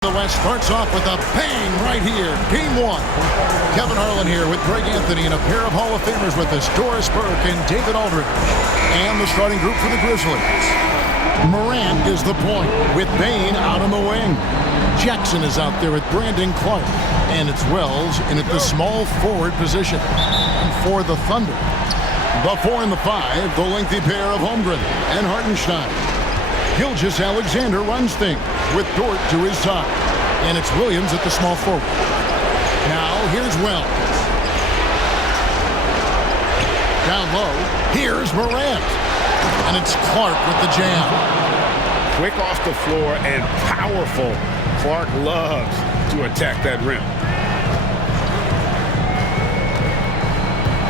The West starts off with a bang right here. Game one. Kevin Harlan here with Greg Anthony and a pair of Hall of Famers with us, Doris Burke and David Aldridge. And the starting group for the Grizzlies. Morant is the point with Bane out on the wing. Jackson is out there with Brandon Clark. And it's Wells in at the small forward position. And for the Thunder, the 4 and the 5, the lengthy pair of Holmgren and Hartenstein. Gilgeous-Alexander runs things with Dort to his side. And it's Williams at the small forward. Now here's Wells. Down low, here's Morant. And it's Clark with the jam. Quick off the floor and powerful. Clark loves to attack that rim.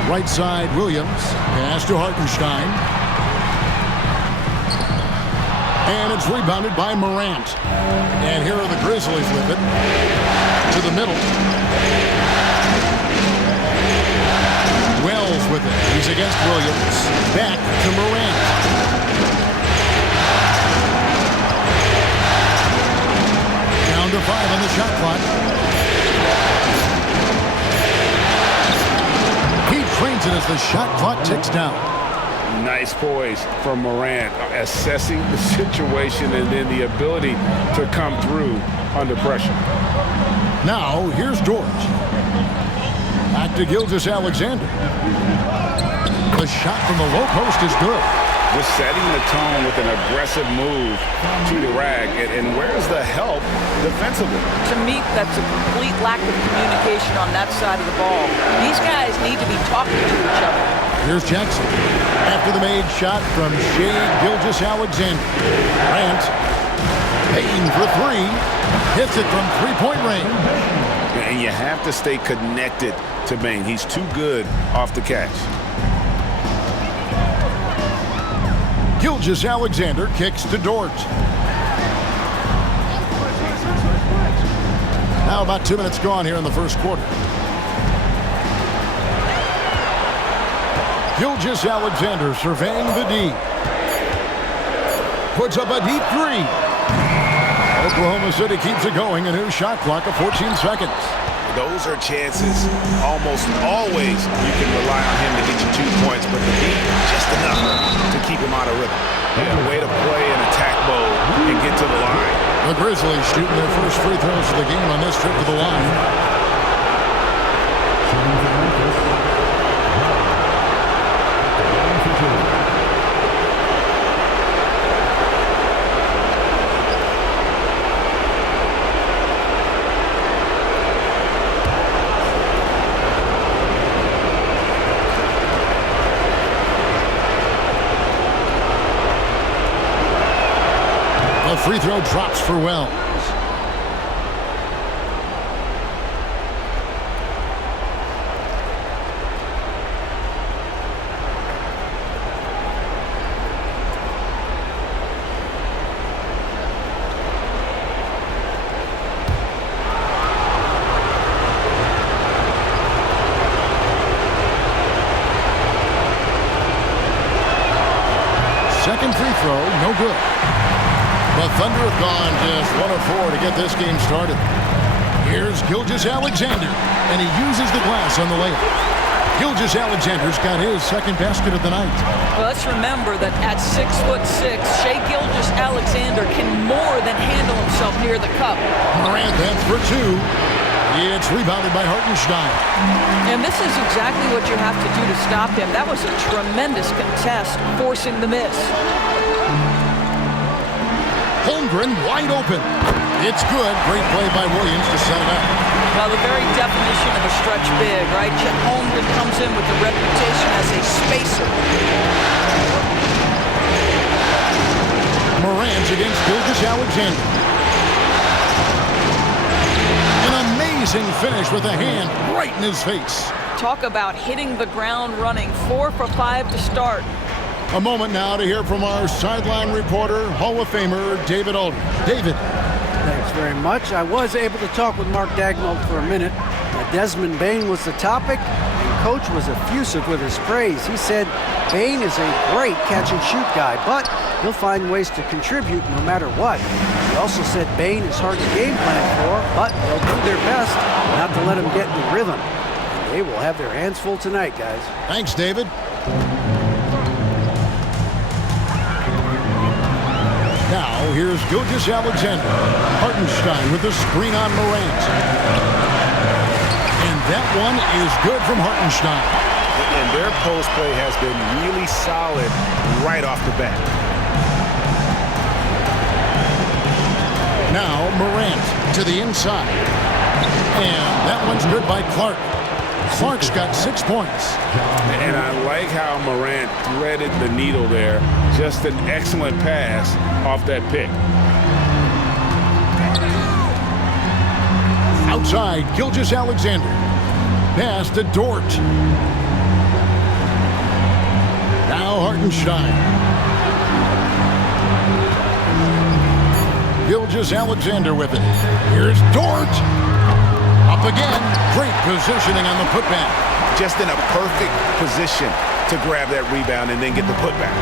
Right side, Williams. Pass to Hartenstein. And it's rebounded by Morant. And here are the Grizzlies with it. To the middle. Wells with it. He's against Williams. Back to Morant. Down to 5 on the shot clock. He trains it as the shot clock ticks down. Nice poise from Morant, assessing the situation and then the ability to come through under pressure. Now, here's Dort. Back to Gilgeous-Alexander. The shot from the low post is good. Just setting the tone with an aggressive move to the rag. And where's the help defensively? To me, that's a complete lack of communication on that side of the ball. These guys need to be talking to each other. Here's Jackson. After the made shot from Shai Gilgeous-Alexander. Grant. Payton for 3. Hits it from three-point range. And you have to stay connected to Bane. He's too good off the catch. Gilgeous-Alexander kicks to Dort. Now about 2 minutes gone here in the first quarter. Gilgeous-Alexander surveying the D. Puts up a deep 3. Oklahoma City keeps it going. A new shot clock of 14 seconds. Those are chances almost always you can rely on him to get you 2 points, but the D, just enough to keep him out of rhythm. Yeah, way to play an attack mode and get to the line. The Grizzlies shooting their first free throws of the game on this trip to the line. The free throw drops for Wells. Second free throw, no good. The Thunder have gone just 1 of 4 to get this game started. Here's Gilgeous-Alexander, and he uses the glass on the layup. Gilgeous-Alexander's got his second basket of the night. Well, let's remember that at 6'6", Shai Gilgeous-Alexander can more than handle himself near the cup. Morant, that's for 2. It's rebounded by Hartenstein. And this is exactly what you have to do to stop him. That was a tremendous contest, forcing the miss. Holmgren wide open. It's good. Great play by Williams to set it up. Well, the very definition of a stretch big, right? Chet Holmgren comes in with the reputation as a spacer. Morant against Gilgeous-Alexander. An amazing finish with a hand right in his face. Talk about hitting the ground running. 4 for 5 to start. A moment now to hear from our sideline reporter, Hall of Famer David Aldridge. David. Thanks very much. I was able to talk with Mark Dagnall for a minute. Desmond Bane was the topic, and Coach was effusive with his praise. He said Bane is a great catch-and-shoot guy, but he'll find ways to contribute no matter what. He also said Bane is hard to game plan for, but they'll do their best not to let him get in rhythm. They will have their hands full tonight, guys. Thanks, David. Now, here's Gilgeous-Alexander. Hartenstein with the screen on Morant. And that one is good from Hartenstein. And their post play has been really solid right off the bat. Now Morant to the inside. And that one's good by Clark. Clark's got 6 points. And I like how Morant threaded the needle there. Just an excellent pass off that pick. Outside, Gilgeous-Alexander. Pass to Dort. Now Hartenstein. Gilgeous-Alexander with it. Here's Dort. Up again. Great positioning on the putback. Just in a perfect position to grab that rebound and then get the putback.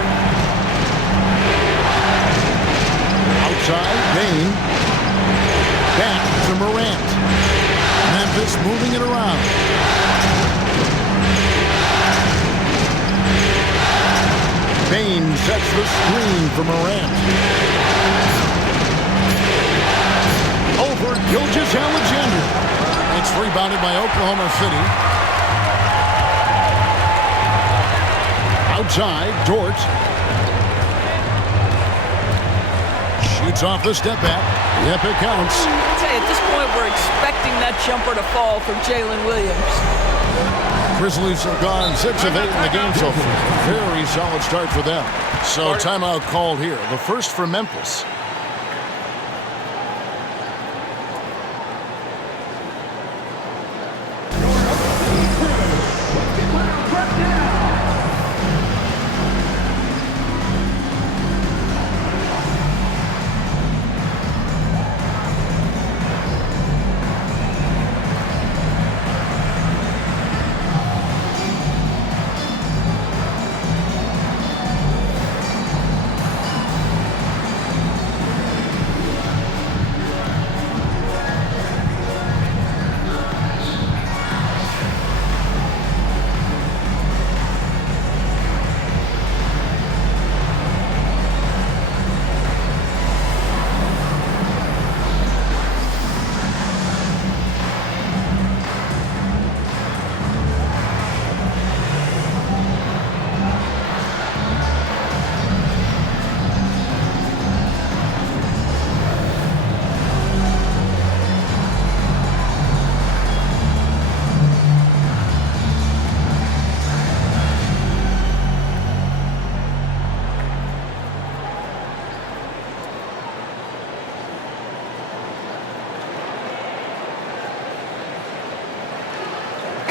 Outside, Bane. Back to Morant. Memphis moving it around. Bane sets the screen for Morant. Over Gilgeous-Alexander. It's rebounded by Oklahoma City. Outside, Dort. Shoots off the step back. Yep, it counts. I'd say at this point, we're expecting that jumper to fall for Jalen Williams. Grizzlies have gone 6 of 8 in the game so far. Very solid start for them. So timeout called here. The first for Memphis.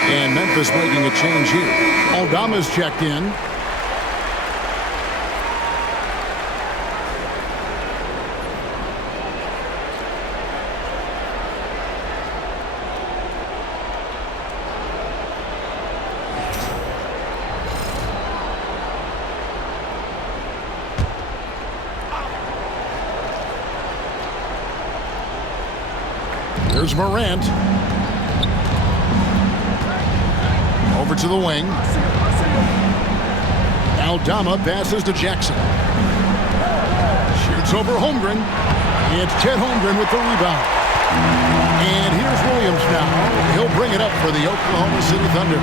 And Memphis making a change here. Aldama's checked in. Here's Morant. Over to the wing. Aldama passes to Jackson. Shoots over Holmgren. It's Chet Holmgren with the rebound. And here's Williams now. He'll bring it up for the Oklahoma City Thunder.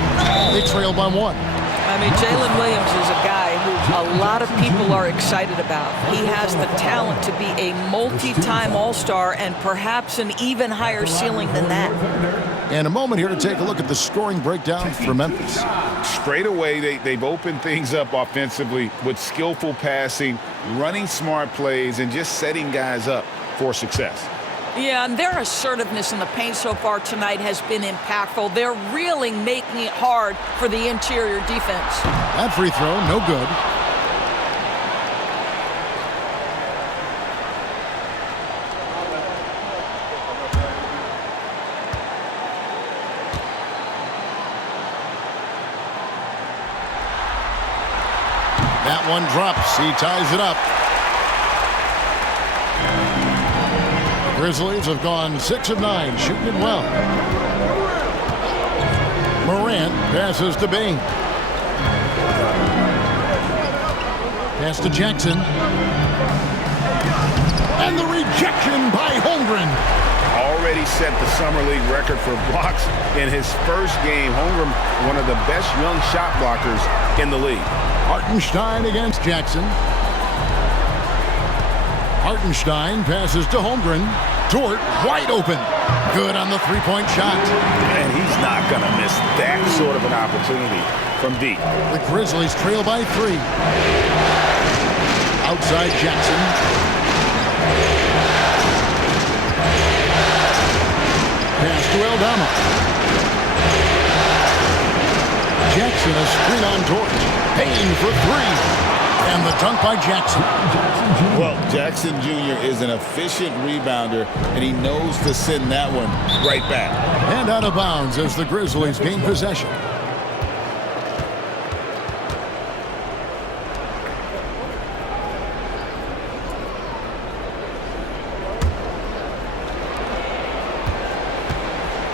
They trail by 1. I mean, Jalen Williams is a guy who a lot of people are excited about. He has the talent to be a multi-time All-Star and perhaps an even higher ceiling than that. And a moment here to take a look at the scoring breakdown for Memphis. Straight away, they've opened things up offensively with skillful passing, running smart plays, and just setting guys up for success. Yeah, and their assertiveness in the paint so far tonight has been impactful. They're really making it hard for the interior defense. That free throw, no good. That one drops. He ties it up. Grizzlies have gone 6 of 9, shooting it well. Morant passes to Bain. Pass to Jackson. And the rejection by Holmgren. Already set the Summer League record for blocks in his first game. Holmgren, one of the best young shot blockers in the league. Hartenstein against Jackson. Hartenstein passes to Holmgren. Dort wide open. Good on the three-point shot. And he's not going to miss that sort of an opportunity from deep. The Grizzlies trail by 3. Outside Jackson. Pass to Aldama. Jackson, a screen on Dort. Payne for 3. And the dunk by Jackson. Well, Jackson Jr. is an efficient rebounder, and he knows to send that one right back. And out of bounds as the Grizzlies gain possession.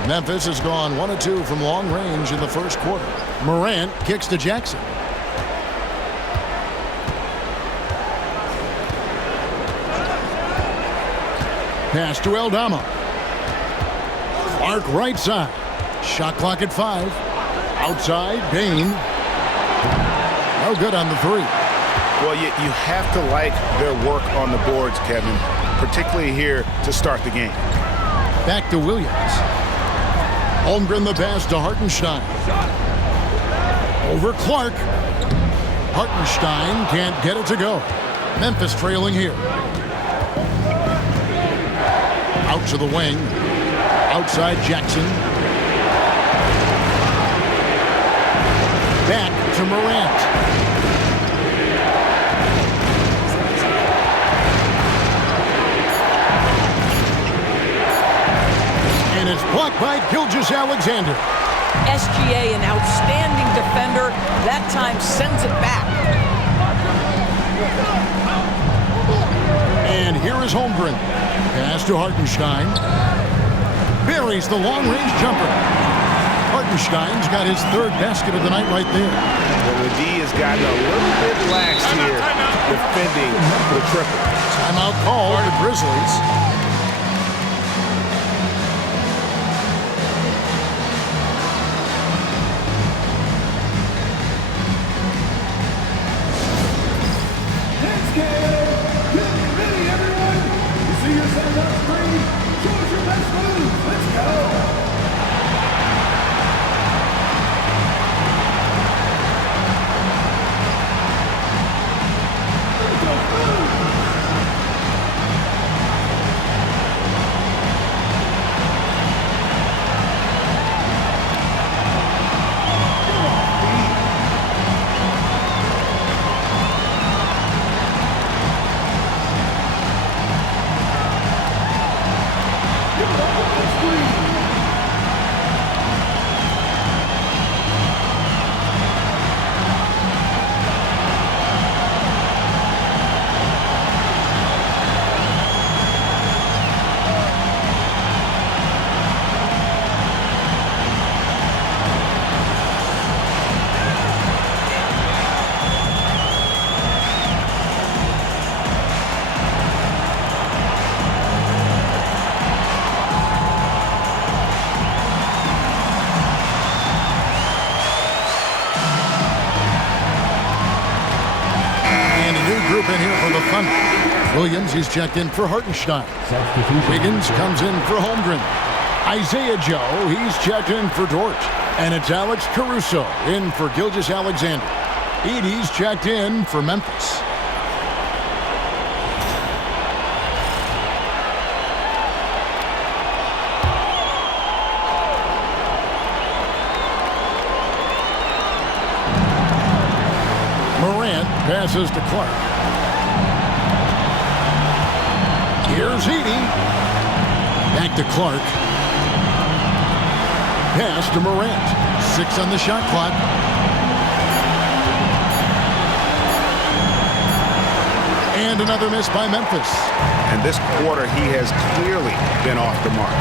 Memphis has gone 1 of 2 from long range in the first quarter. Morant kicks to Jackson. Pass to Aldama. Clark right side. Shot clock at 5. Outside, Bain. No good on the 3. Well, you have to like their work on the boards, Kevin, particularly here to start the game. Back to Williams. Holmgren the pass to Hartenstein. Over Clark. Hartenstein can't get it to go. Memphis trailing here. Out to the wing. Outside Jackson. Back to Morant. And it's blocked by Gilgeous-Alexander. SGA, an outstanding defender, that time sends it back. And here is Holmgren. Pass to Hartenstein. Buries the long-range jumper. Hartenstein's got his 3rd basket of the night right there. Well, the D has gotten a little bit lax here defending the triple. Timeout call the Grizzlies. Group in here for the Thunder. Williams, he's checked in for Hartenstein. Wiggins comes in for Holmgren. Isaiah Joe, he's checked in for Dort. And it's Alex Caruso in for Gilgeous-Alexander. Edey's checked in for Memphis. Morant passes to Clark. Here's Edey. Back to Clark. Pass to Morant. 6 on the shot clock. And another miss by Memphis. And this quarter, he has clearly been off the mark.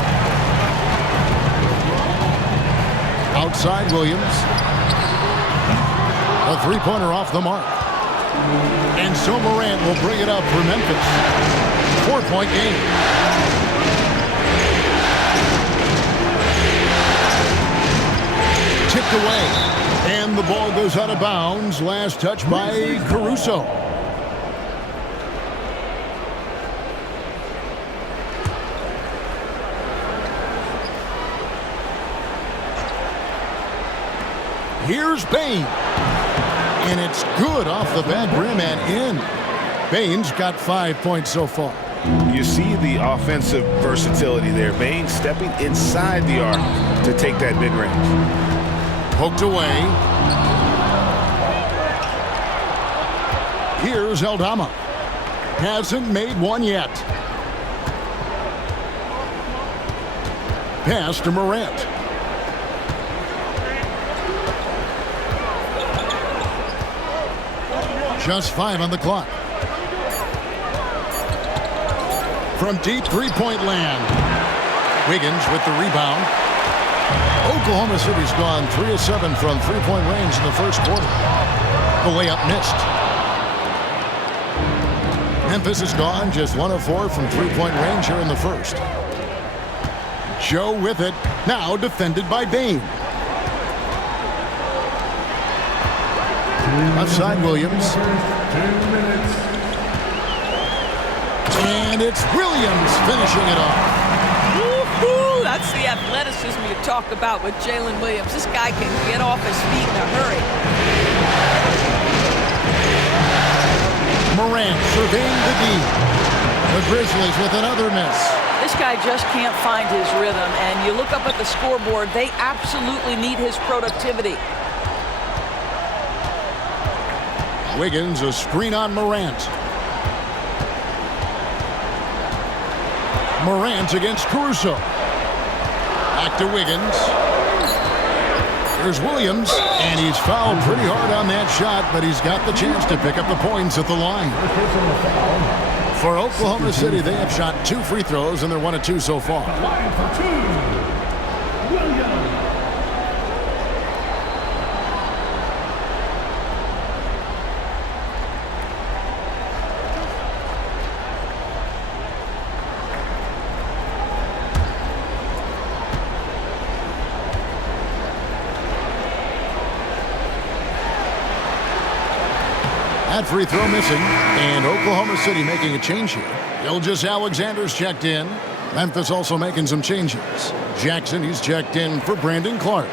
Outside Williams. A three-pointer off the mark. And so Morant will bring it up for Memphis. 4-point game. Tipped away. And the ball goes out of bounds. Last touch by Caruso. Here's Bane. And it's good off the back rim and in. Bane's got 5 points so far. You see the offensive versatility there. Bane stepping inside the arc to take that mid-range. Poked away. Here's Aldama. Hasn't made one yet. Pass to Morant. Just 5 on the clock. From deep three-point land. Wiggins with the rebound. Oklahoma City's gone 3 of 7 from three-point range in the first quarter. The layup missed. Memphis is gone just 1 of 4 from three-point range here in the first. Joe with it. Now defended by Bane. Outside Williams. And it's Williams finishing it off. Woo-hoo! That's the athleticism you talk about with Jalen Williams. This guy can get off his feet in a hurry. Morant surveying the D. The Grizzlies with another miss. This guy just can't find his rhythm, and you look up at the scoreboard, they absolutely need his productivity. Wiggins, a screen on Morant. Morant against Caruso. Back to Wiggins. Here's Williams, and he's fouled pretty hard on that shot, but he's got the chance to pick up the points at the line. For Oklahoma City, they have shot 2 free throws, and they're 1 of 2 so far. That free throw missing, and Oklahoma City making a change here. Gilgeous-Alexander's checked in. Memphis also making some changes. Jackson, he's checked in for Brandon Clark.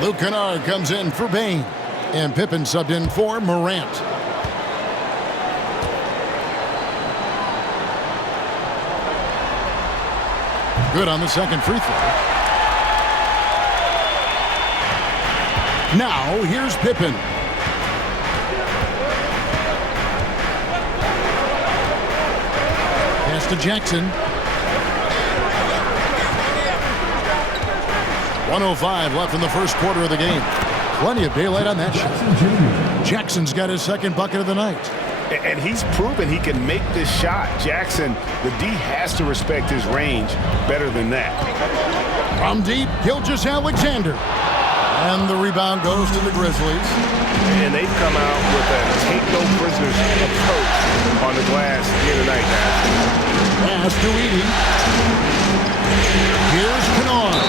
Luke Kennard comes in for Bane. And Pippen subbed in for Morant. Good on the second free throw. Now, here's Pippen. Pass to Jackson. 1:05 left in the first quarter of the game. Plenty of daylight on that shot. Jackson's got his second bucket of the night. And he's proven he can make this shot. Jackson, the D has to respect his range better than that. From deep, Gilgeous-Alexander. And the rebound goes to the Grizzlies. And they've come out with a take-no-prisoners approach on the glass here tonight, guys. Pass to Edey. Here's Kennard.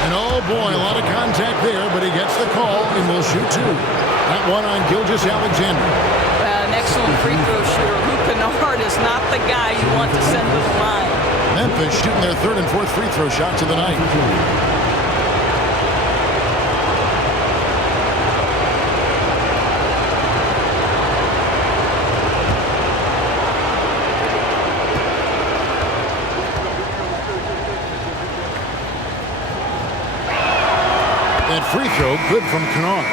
And oh boy, a lot of contact there, but he gets the call and will shoot 2. That one on Gilgeous-Alexander. An excellent free throw shooter. Luke Kennard is not the guy you want to send to the line. Memphis shooting their third and fourth free throw shots of the night. That free throw good from Kennard.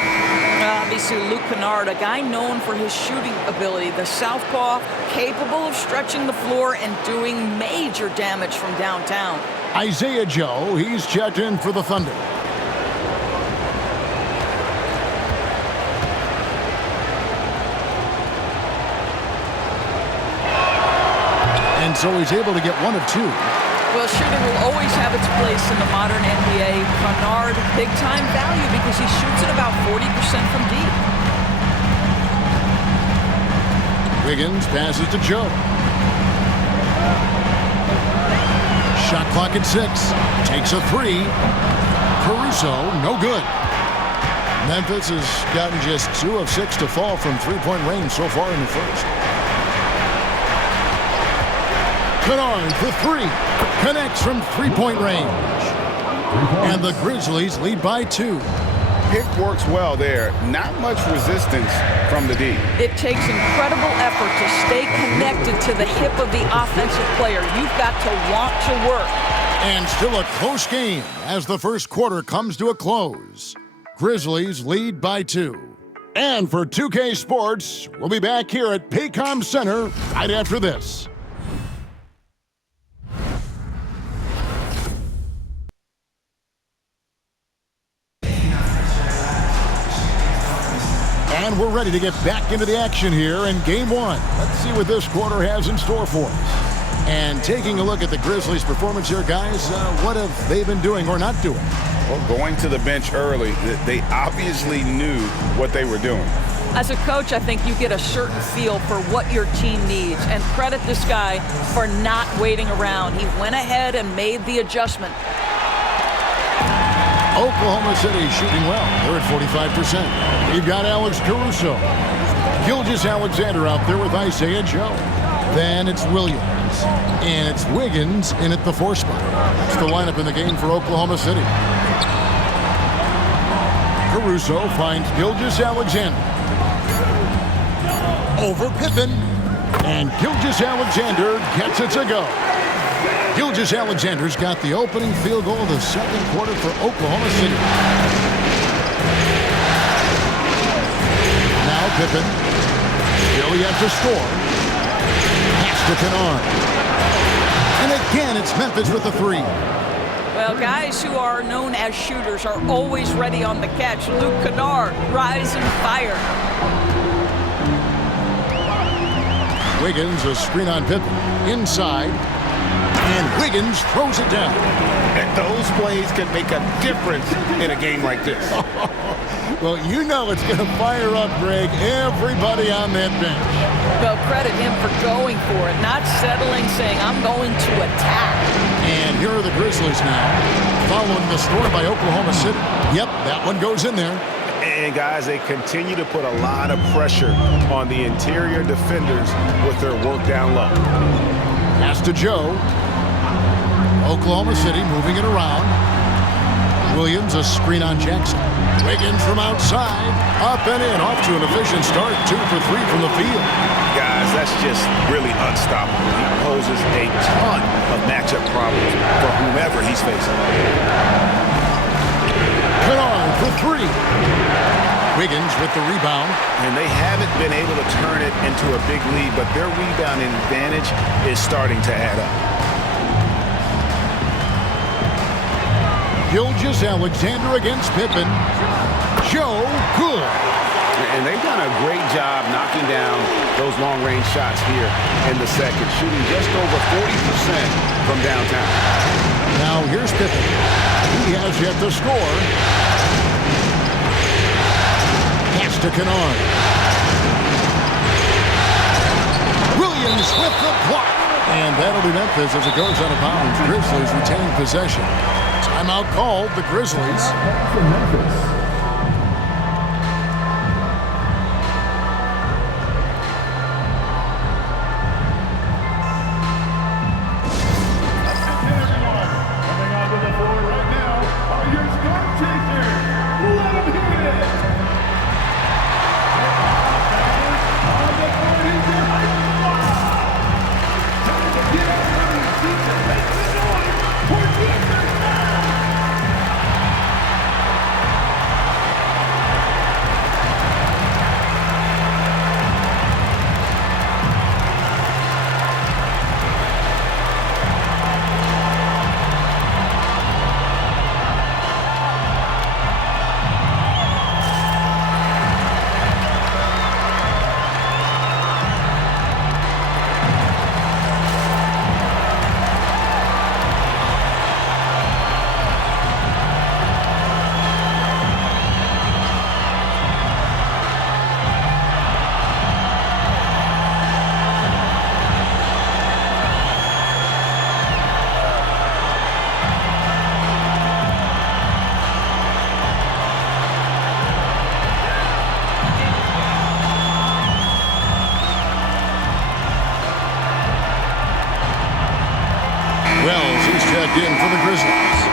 Obviously, Luke Kennard, a guy known for his shooting ability. The southpaw, capable of stretching the floor and doing major damage from downtown. Isaiah Joe, he's checked in for the Thunder. And so he's able to get one of two. Well, shooting will always have its place in the modern NBA. Kennard, big-time value because he shoots at about 40% from deep. Wiggins passes to Joe. Shot clock at 6. Takes a 3. Caruso, no good. Memphis has gotten just 2 of 6 to fall from three-point range so far in the first. Kennard for 3. Connects from three-point range. And the Grizzlies lead by 2. Pick works well there. Not much resistance from the D. It takes incredible effort to stay connected to the hip of the offensive player. You've got to want to work. And still a close game as the first quarter comes to a close. Grizzlies lead by 2. And for 2K Sports, we'll be back here at Paycom Center right after this. And we're ready to get back into the action here in Game 1. Let's see what this quarter has in store for us. And taking a look at the Grizzlies' performance here, guys, what have they been doing or not doing? Well, going to the bench early, they obviously knew what they were doing. As a coach, I think you get a certain feel for what your team needs. And credit this guy for not waiting around. He went ahead and made the adjustment. Oklahoma City shooting well. They're at 45%. We've got Alex Caruso. Gilgeous-Alexander out there with Isaiah Joe. Then it's Williams. And it's Wiggins in at the 4 spot. That's the lineup in the game for Oklahoma City. Caruso finds Gilgeous-Alexander. Over Pippen. And Gilgeous-Alexander gets it to go. Gilgeous-Alexander's got the opening field goal of the second quarter for Oklahoma City. Now Pippen. Still yet to score. Pass to Kennard. And again, it's Memphis with the 3. Well, guys who are known as shooters are always ready on the catch. Luke Kennard, rise and fire. Wiggins, a screen on Pippen. Inside. And Wiggins throws it down. And those plays can make a difference in a game like this. Well, you know it's going to fire up, Greg, everybody on that bench. Well, credit him for going for it, not settling, saying, I'm going to attack. And here are the Grizzlies now, following the score by Oklahoma City. Yep, that one goes in there. And, guys, they continue to put a lot of pressure on the interior defenders with their work down low. Pass to Joe. Oklahoma City moving it around. Williams, a screen on Jackson. Wiggins from outside. Up and in. Off to an efficient start. 2 for 3 from the field. Guys, that's just really unstoppable. He poses a ton of matchup problems for whomever he's facing. Kennard for 3. Wiggins with the rebound. And they haven't been able to turn it into a big lead, but their rebounding advantage is starting to add up. Gilgeous-Alexander against Pippen. Joe, good. And they've done a great job knocking down those long-range shots here in the second, shooting just over 40% from downtown. Now here's Pippen. He has yet to score. Pass to Kennard. Williams with the block. And that'll be Memphis as it goes out of bounds. Grizzlies retain possession. Timeout called, the Grizzlies. in for the Grizzlies.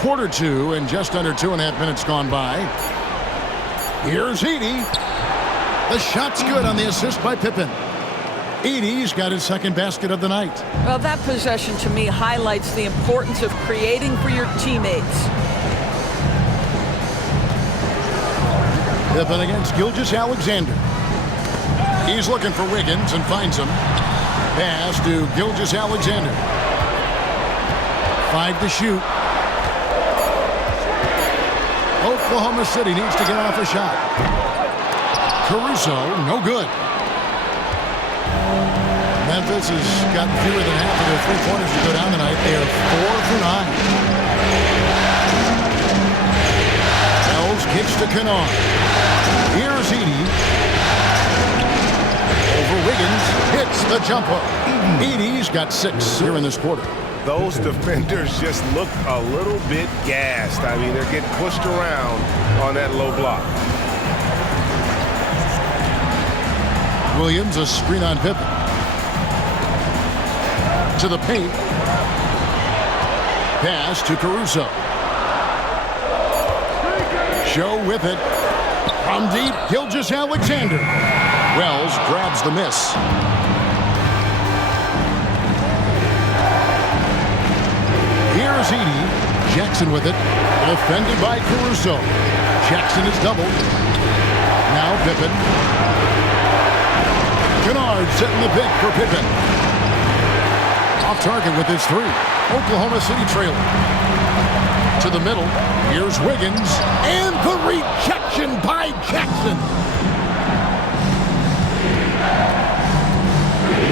Quarter two and just under 2.5 minutes gone by. Here's Edey. The shot's good on the assist by Pippen. Edey's got his second basket of the night. Well, that possession to me highlights the importance of creating for your teammates. Pippen against Gilgeous-Alexander. He's looking for Wiggins and finds him. Pass to Gilgeous-Alexander. 5 to shoot. Oklahoma City needs to get off a shot. Caruso, no good. Memphis has got fewer than half of their three-pointers to go down tonight. They are 4 for 9. Wells kicks to Kennard. Here's Edey. Over Wiggins, hits the jumper. Edey's got 6 here in this quarter. Those defenders just look a little bit gassed. I mean, they're getting pushed around on that low block. Williams, a screen on Pippen. To the paint. Pass to Caruso. Show with it. From deep, Gilgeous-Alexander. Wells grabs the miss. Here's Edey. Jackson with it. Defended by Caruso. Jackson is doubled. Now Pippen. Kennard setting the pick for Pippen. Off target with his 3. Oklahoma City trailing. To the middle. Here's Wiggins. And the rejection by Jackson.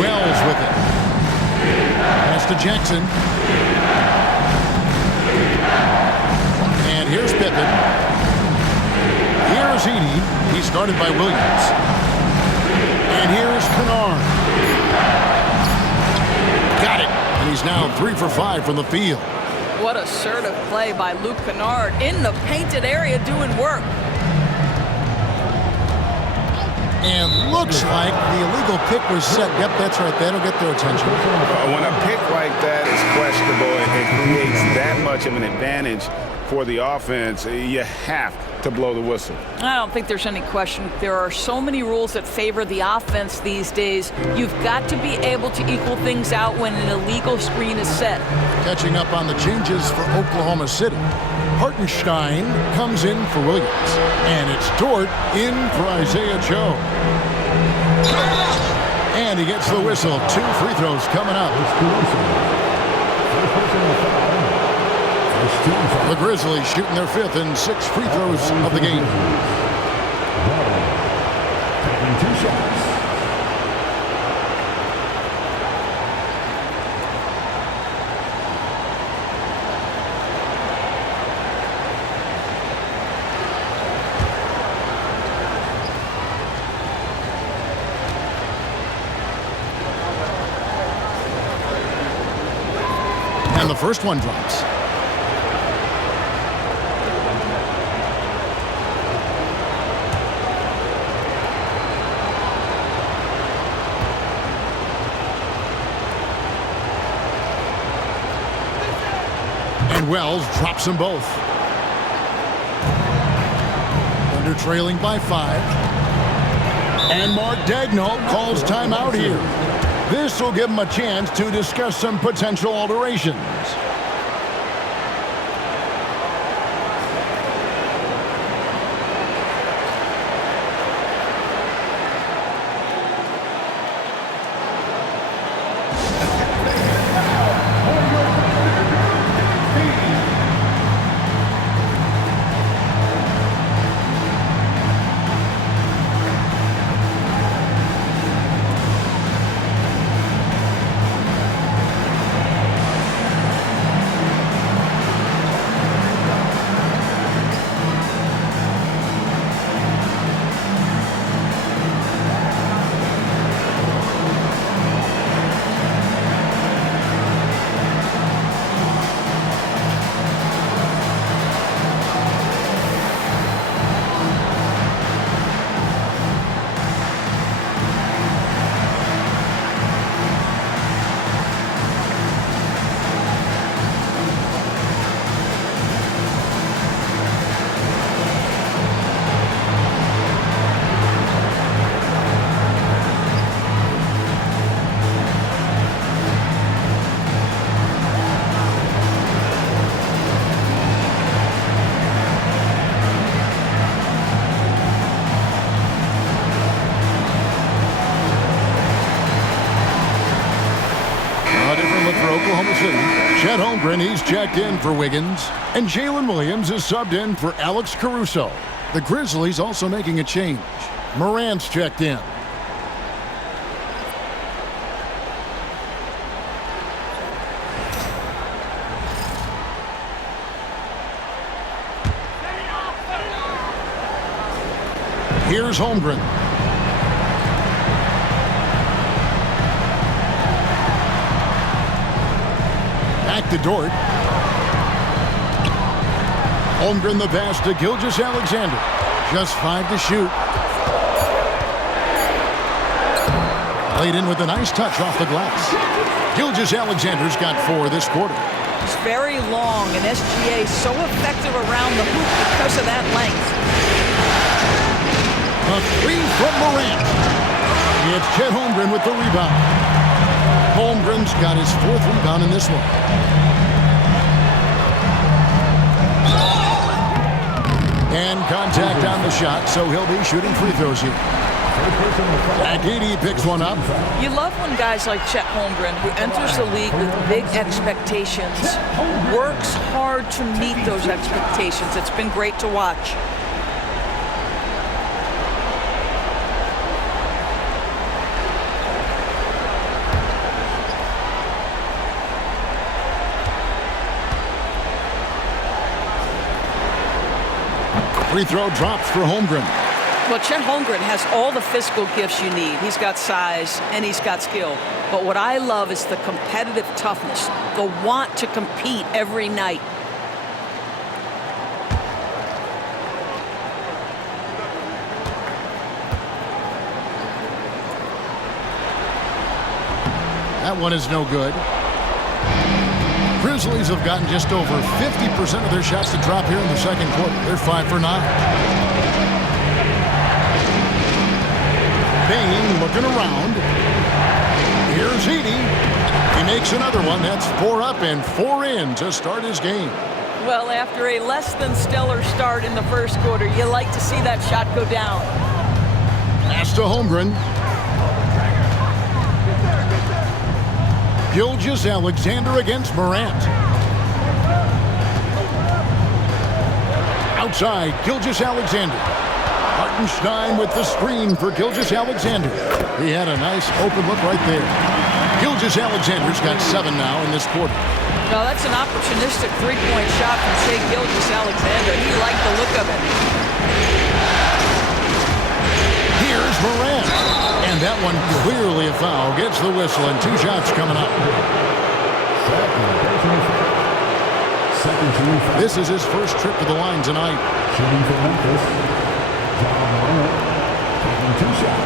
Wells with it. Pass to Jackson. And here's Pippen. Here's Edey. He's guarded by Williams. And here's Kennard. Got it. And he's now 3 for 5 from the field. What assertive play by Luke Kennard in the painted area doing work. And looks like the illegal pick was set. Yep, that's right. That'll get their attention. When a pick like that is questionable and creates that much of an advantage for the offense, you have to blow the whistle. I don't think there's any question. There are so many rules that favor the offense these days. You've got to be able to equal things out when an illegal screen is set. Catching up on the changes for Oklahoma City. Hartenstein comes in for Williams. And it's Dort in for Isaiah Joe. And he gets the whistle. 2 free throws coming up. The Grizzlies shooting their 5th and 6th free throws of the game. Taking 2 shots. And the first one drops. And Wells drops them both. Thunder trailing by 5. And Mark Daigneault calls timeout here. This will give him a chance to discuss some potential alterations. Oklahoma City. Chet Holmgren, he's checked in for Wiggins. And Jalen Williams is subbed in for Alex Caruso. The Grizzlies also making a change. Morant's checked in. Here's Holmgren. Back to Dort. Holmgren the pass to Gilgeous-Alexander. Just 5 to shoot. Played in with a nice touch off the glass. Gilgeous-Alexander's got 4 this quarter. It's very long, and SGA is so effective around the hoop because of that length. A 3 from Morant. It's Chet Holmgren with the rebound. Holmgren's got his 4th rebound in this one. And contact on the shot, so he'll be shooting free throws here. Agidi picks one up. You love when guys like Chet Holmgren, who enters the league with big expectations, works hard to meet those expectations. It's been great to watch. Free throw drops for Holmgren. Well, Chet Holmgren has all the physical gifts you need. He's got size and he's got skill. But what I love is the competitive toughness, the want to compete every night. That one is no good. Grizzlies have gotten just over 50% of their shots to drop here in the second quarter. They're 5 for 9. Bain looking around. Here's Edey. He makes another one. That's 4 up and 4 in to start his game. Well, after a less than stellar start in the first quarter, you like to see that shot go down. Pass to Holmgren. Gilgeous-Alexander against Morant. Outside, Gilgeous-Alexander. Hartenstein with the screen for Gilgeous-Alexander. He had a nice open look right there. Gilgeous-Alexander's got 7 now in this quarter. Well, that's an opportunistic three-point shot from Shai Gilgeous-Alexander. He liked the look of it. Here's Morant. And that one clearly a foul. Gets the whistle and 2 shots coming up. This is his first trip to the line tonight. Shooting for Memphis, Ja Morant taking 2 shots.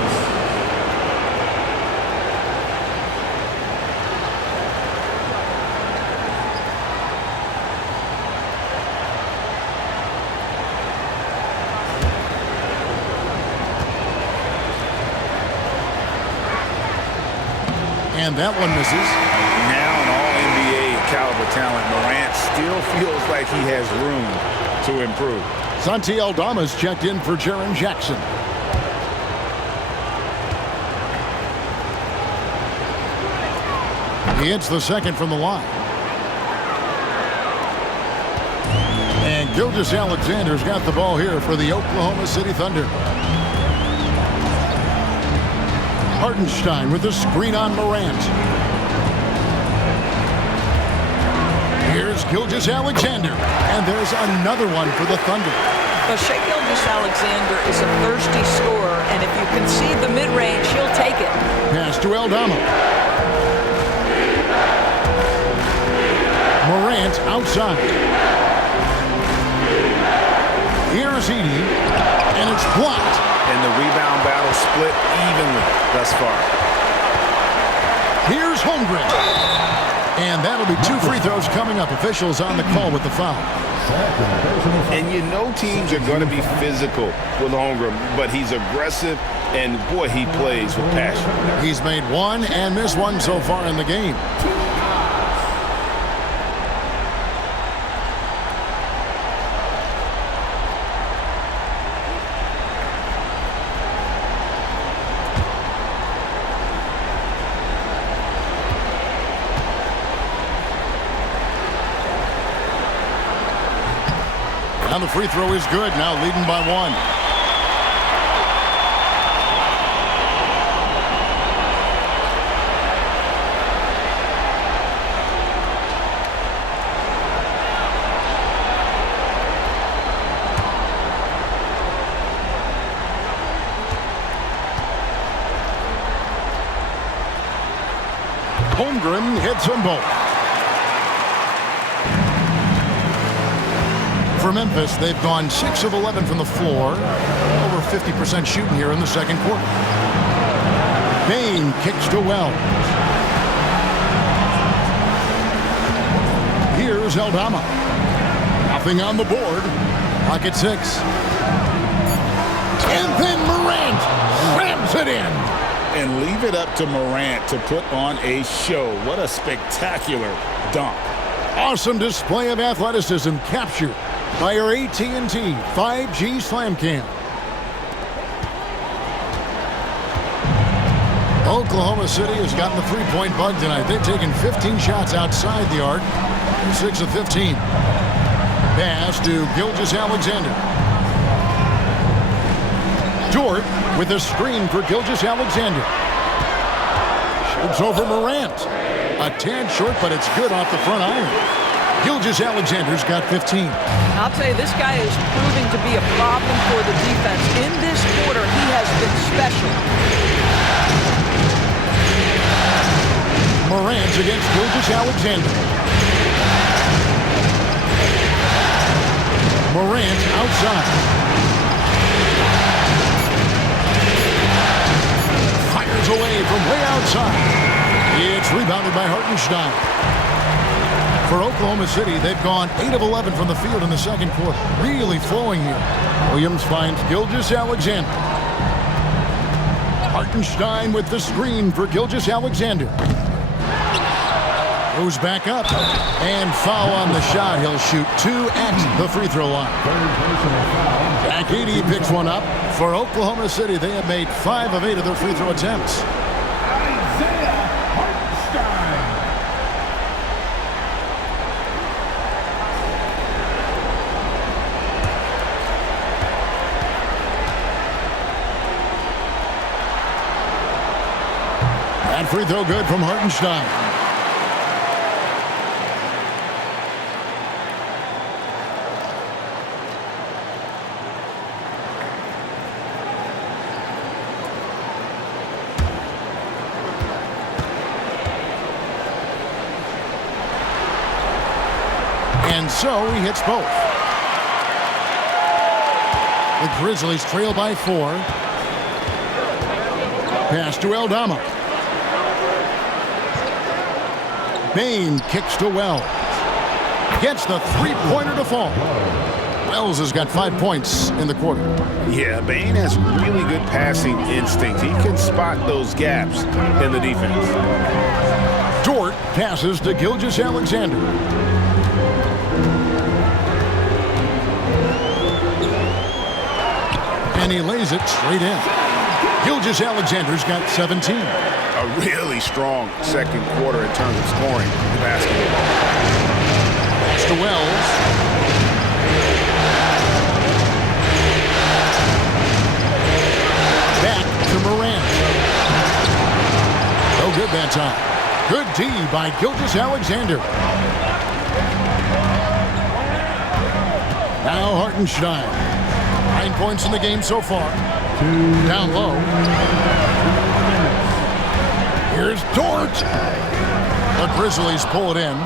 And that one misses. Now an all-NBA caliber talent, Morant still feels like he has room to improve. Santi Aldama's checked in for Jaren Jackson. He hits the second from the line. And Gilgeous-Alexander's got the ball here for the Oklahoma City Thunder. Hartenstein with the screen on Morant. Here's Gilgeous-Alexander. And there's another one for the Thunder. But Shai Gilgeous-Alexander is a thirsty scorer, and if you concede the mid-range, he'll take it. Pass to Aldama. Morant outside. Here's Edey, and it's blocked. And the rebound battle split evenly thus far. Here's Holmgren. And that'll be 2 free throws coming up. Officials on the call with the foul. And you know teams are going to be physical with Holmgren, but he's aggressive, and boy, he plays with passion. He's made 1 and missed 1 so far in the game. And the free throw is good, now leading by 1. Holmgren hits them both. For Memphis, they've gone 6 of 11 from the floor. Over 50% shooting here in the second quarter. Bain kicks to Wells. Here's Aldama. Nothing on the board. Clock at 6. And then Morant rams it in. And leave it up to Morant to put on a show. What a spectacular dunk. Awesome display of athleticism captured by our AT&T 5G Slam Cam. Oklahoma City has gotten the three-point bug tonight. They've taken 15 shots outside the arc. 6 of 15. Pass to Gilgeous-Alexander. Dort with a screen for Gilgeous-Alexander. Shoots over Morant. A tad short, but it's good off the front iron. Gilgeous-Alexander's got 15. I'll tell you, this guy is proving to be a problem for the defense. In this quarter, he has been special. Morant against Gilgeous-Alexander. Morant outside. Fires away from way outside. It's rebounded by Hartenstein. For Oklahoma City, they've gone 8 of 11 from the field in the second quarter. Really flowing here. Williams finds Gilgeous-Alexander. Hartenstein with the screen for Gilgeous-Alexander. Goes back up. And foul on the shot. He'll shoot 2 at the free throw line. Back 80 picks one up. For Oklahoma City, they have made 5 of 8 of their free throw attempts. That free throw good from Hartenstein. And so he hits both. The Grizzlies trail by 4. Pass to Aldama. Bain kicks to Wells. Gets the three-pointer to fall. Wells has got 5 points in the quarter. Yeah, Bain has really good passing instinct. He can spot those gaps in the defense. Dort passes to Gilgeous-Alexander. And he lays it straight in. Gilgeous-Alexander's got 17. A really strong second quarter in terms of scoring the basketball. Pass to Wells. Back to Morant. No good that time. Good D by Gilgeous-Alexander. Now Hartenstein. 9 points in the game so far. Down low. Here's Dort. The Grizzlies pull it in.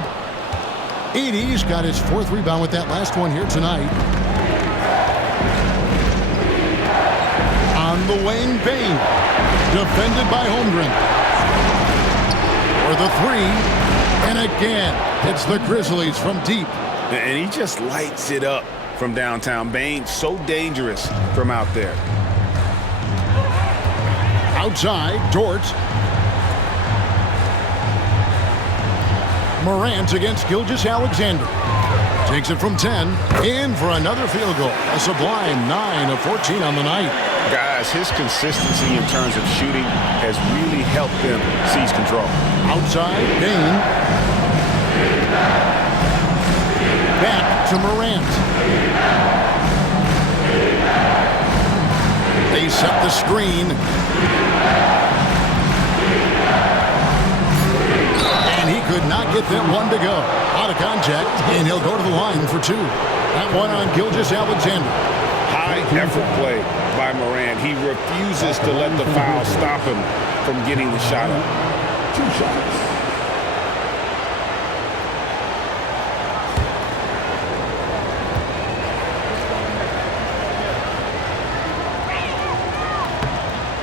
Edey's got his 4th rebound with that last one here tonight. On the wing, Bain. Defended by Holmgren. For the 3. And again, it's the Grizzlies from deep. And he just lights it up from downtown. Bain, so dangerous from out there. Outside, Dort. Morant against Gilgeous-Alexander. Takes it from 10. In for another field goal. A sublime 9 of 14 on the night. Guys, his consistency in terms of shooting has really helped them seize control. Outside, Bain. Back to Morant. They set the screen. And he could not get that one to go. Out of contact, and he'll go to the line for two. That one on Gilgeous-Alexander. High effort play by Morant. He refuses to let the foul stop him from getting the shot up. 2 shots.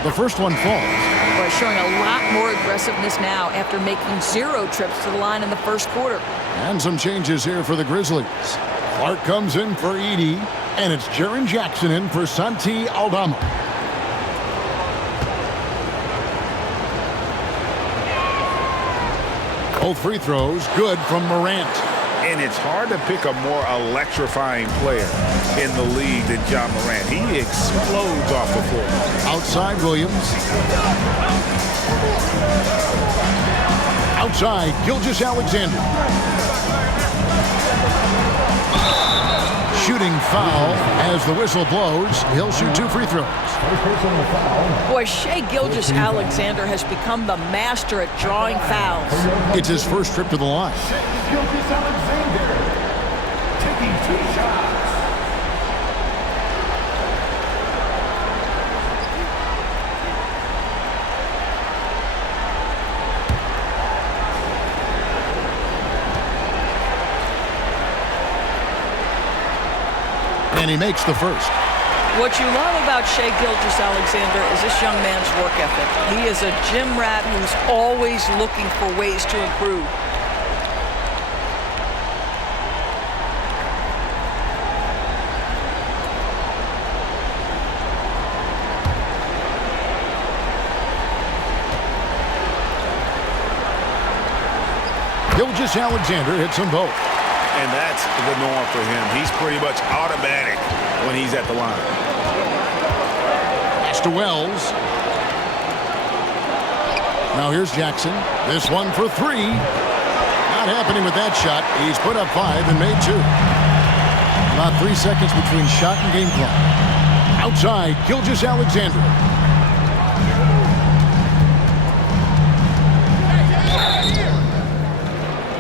The first one falls. Boy, showing a lot more aggressiveness now after making 0 trips to the line in the first quarter. And some changes here for the Grizzlies. Clark comes in for Edey, and it's Jaren Jackson in for Santi Aldama. Both free throws good from Morant. And it's hard to pick a more electrifying player in the league than Ja Morant. He explodes off the floor. Outside Williams. Outside Gilgeous-Alexander. Shooting foul as the whistle blows. He'll shoot 2 free throws. Boy, Shai Gilgeous-Alexander has become the master at drawing fouls. It's his first trip to the line. Gilgeous-Alexander taking 2 shots. And he makes the first. What you love about Shai Gilgeous-Alexander is this young man's work ethic. He is a gym rat who's always looking for ways to improve. Gilgeous-Alexander hits them both. And that's the norm for him. He's pretty much automatic when he's at the line. Pass to Wells. Now here's Jackson. This one for 3. Not happening with that shot. He's put up 5 and made 2. About 3 seconds between shot and game clock. Outside, Gilgeous-Alexander.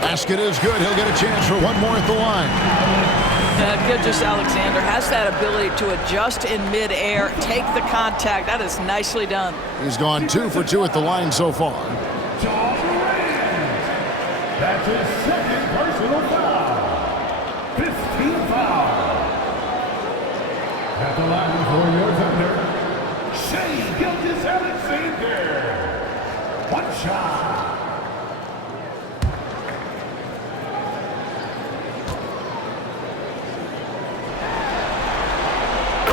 Basket is good. He'll get a chance for one more at the line. Gilgeous-Alexander has that ability to adjust in midair, take the contact. That is nicely done. He's gone 2 for 2 at the line so far. Ja Morant. That's his 2nd personal foul. 15th foul. At the line for your defender, Shai Gilgeous-Alexander. 1 shot.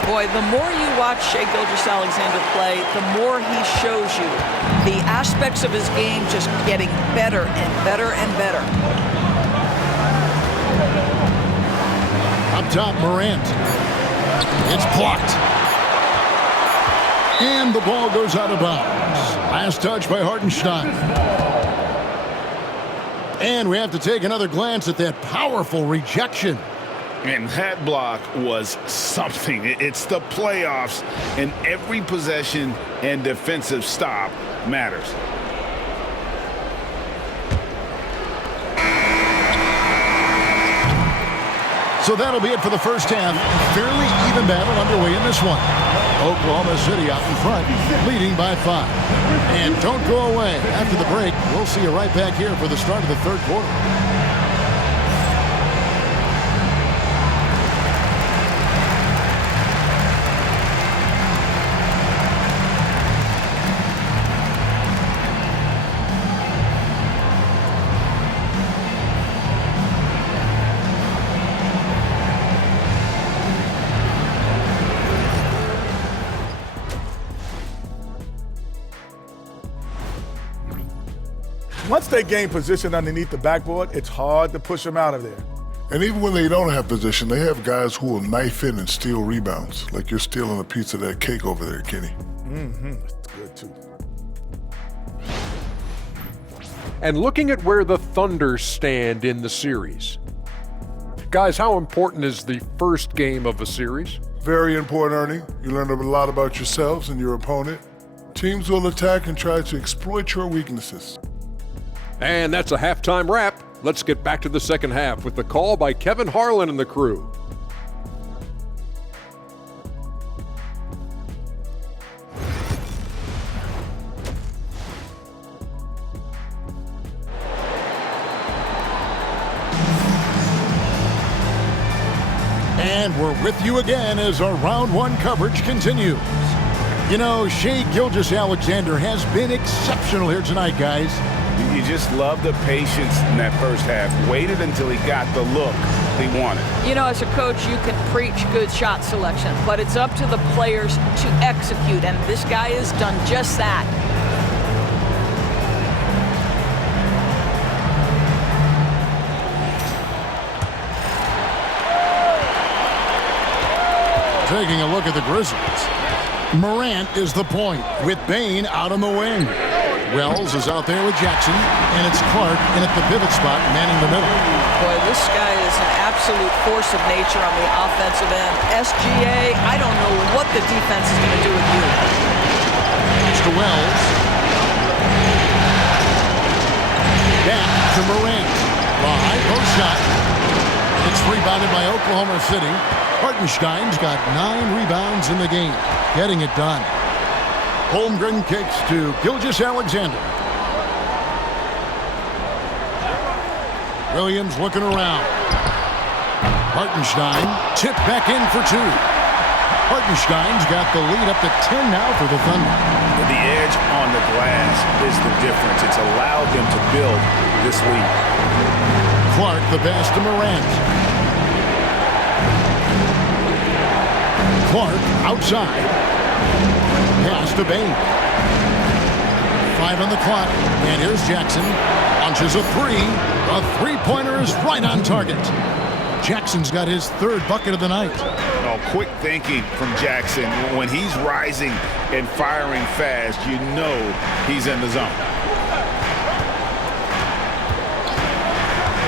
Boy, the more you watch Shai Gilgeous-Alexander play, the more he shows you the aspects of his game just getting better and better and better. Up top, Morant. It's blocked. And the ball goes out of bounds. Last touch by Hartenstein. And we have to take another glance at that powerful rejection. And that block was something. It's the playoffs, and every possession and defensive stop matters. So that'll be it for the first half. Fairly even battle underway in this one. Oklahoma City out in front, leading by 5. And don't go away. After the break, we'll see you right back here for the start of the third quarter. Once they gain position underneath the backboard, it's hard to push them out of there. And even when they don't have position, they have guys who will knife in and steal rebounds, like you're stealing a piece of that cake over there, Kenny. That's good, too. And looking at where the Thunder stand in the series. Guys, how important is the first game of a series? Very important, Ernie. You learn a lot about yourselves and your opponent. Teams will attack and try to exploit your weaknesses. And that's a halftime wrap. Let's get back to the second half with the call by Kevin Harlan and the crew. And we're with you again as our round one coverage continues. You know, Shai Gilgeous-Alexander has been exceptional here tonight, guys. You just love the patience in that first half. Waited until he got the look he wanted. You know, as a coach, you can preach good shot selection, but it's up to the players to execute, and this guy has done just that. Taking a look at the Grizzlies. Morant is the point with Bane out on the wing. Wells is out there with Jackson, and it's Clark in at the pivot spot, manning the middle. Boy, this guy is an absolute force of nature on the offensive end. SGA, I don't know what the defense is going to do with you. It's to Wells. Back to Morant. The high post shot. It's rebounded by Oklahoma City. Hartenstein's got 9 rebounds in the game, getting it done. Holmgren kicks to Gilgeous-Alexander. Williams looking around. Hartenstein tipped back in for 2. Hartenstein's got the lead up to 10 now for the Thunder. The edge on the glass is the difference. It's allowed them to build this lead. Clark the pass to Morant. Clark outside. Pass to Bane. 5 on the clock. And here's Jackson. Launches a 3. A three-pointer is right on target. Jackson's got his 3rd bucket of the night. Oh, quick thinking from Jackson. When he's rising and firing fast, you know he's in the zone.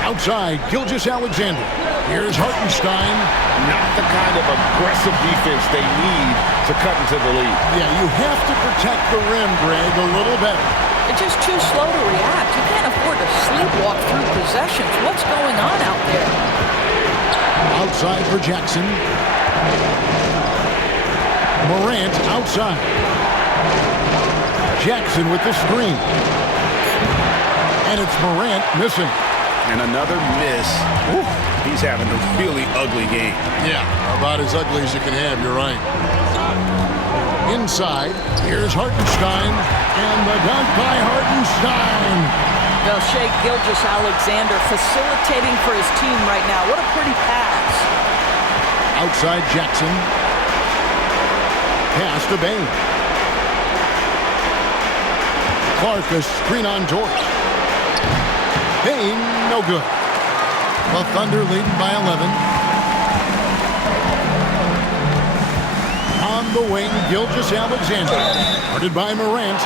Outside, Gilgeous-Alexander. Here's Hartenstein. Not the kind of aggressive defense they need to cut into the lead. Yeah, you have to protect the rim, Greg, a little better. It's just too slow to react. You can't afford to sleepwalk through possessions. What's going on out there? Outside for Jackson. Morant outside. Jackson with the screen. And it's Morant missing. And another miss. Whew. He's having a really ugly game. Yeah, about as ugly as you can have, you're right. Inside, here's Hartenstein, and the dunk by Hartenstein. Well, Shai Gilgeous-Alexander facilitating for his team right now. What a pretty pass. Outside Jackson. Pass to Bane. Clark a screen on Dort. Bane, no good. The Thunder leading by 11. On the wing, Gilgeous-Alexander. Guarded by Morant.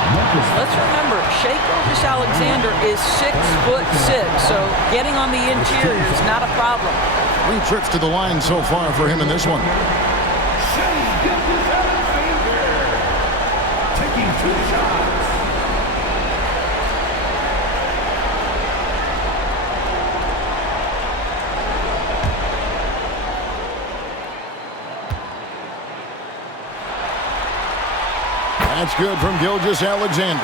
Let's remember, Shai Gilgeous-Alexander is 6'6", so getting on the interior is not a problem. 3 trips to the line so far for him in this one. Shai Gilgeous-Alexander taking 2 shots. That's good from Gilgeous-Alexander.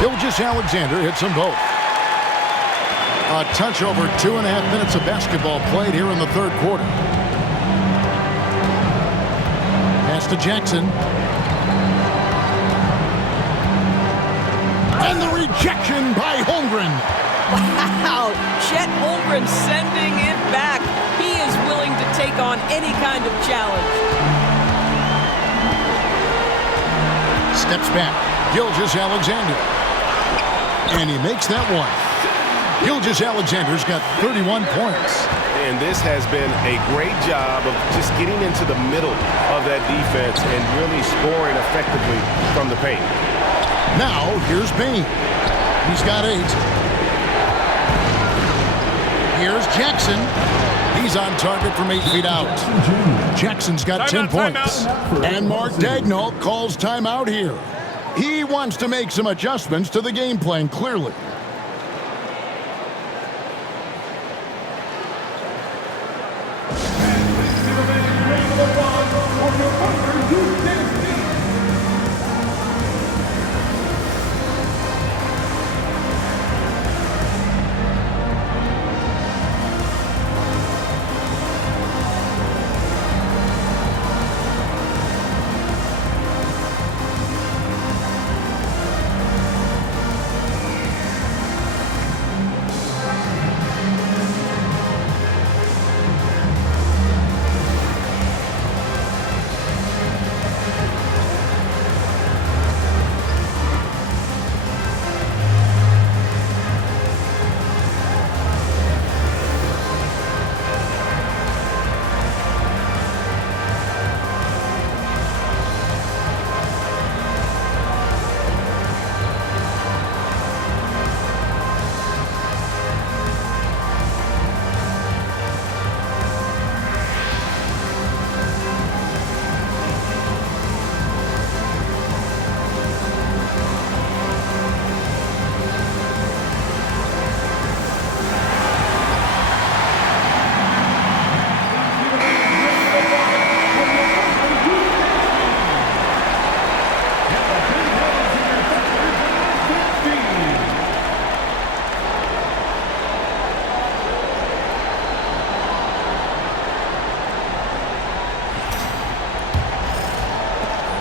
Gilgeous-Alexander hits them both. A touch over 2.5 minutes of basketball played here in the 3rd quarter. Pass to Jackson. And the rejection by Holmgren. Wow, Chet Holmgren sending it back. He is willing to take on any kind of challenge. Steps back, Gilgeous-Alexander. And he makes that one. Gilgeous-Alexander's got 31 points. And this has been a great job of just getting into the middle of that defense and really scoring effectively from the paint. Now, here's Bain. He's got 8. Here's Jackson. He's on target from 8 feet out. Jackson's got 10 points. And Mark Daigneault calls timeout here. He wants to make some adjustments to the game plan, clearly.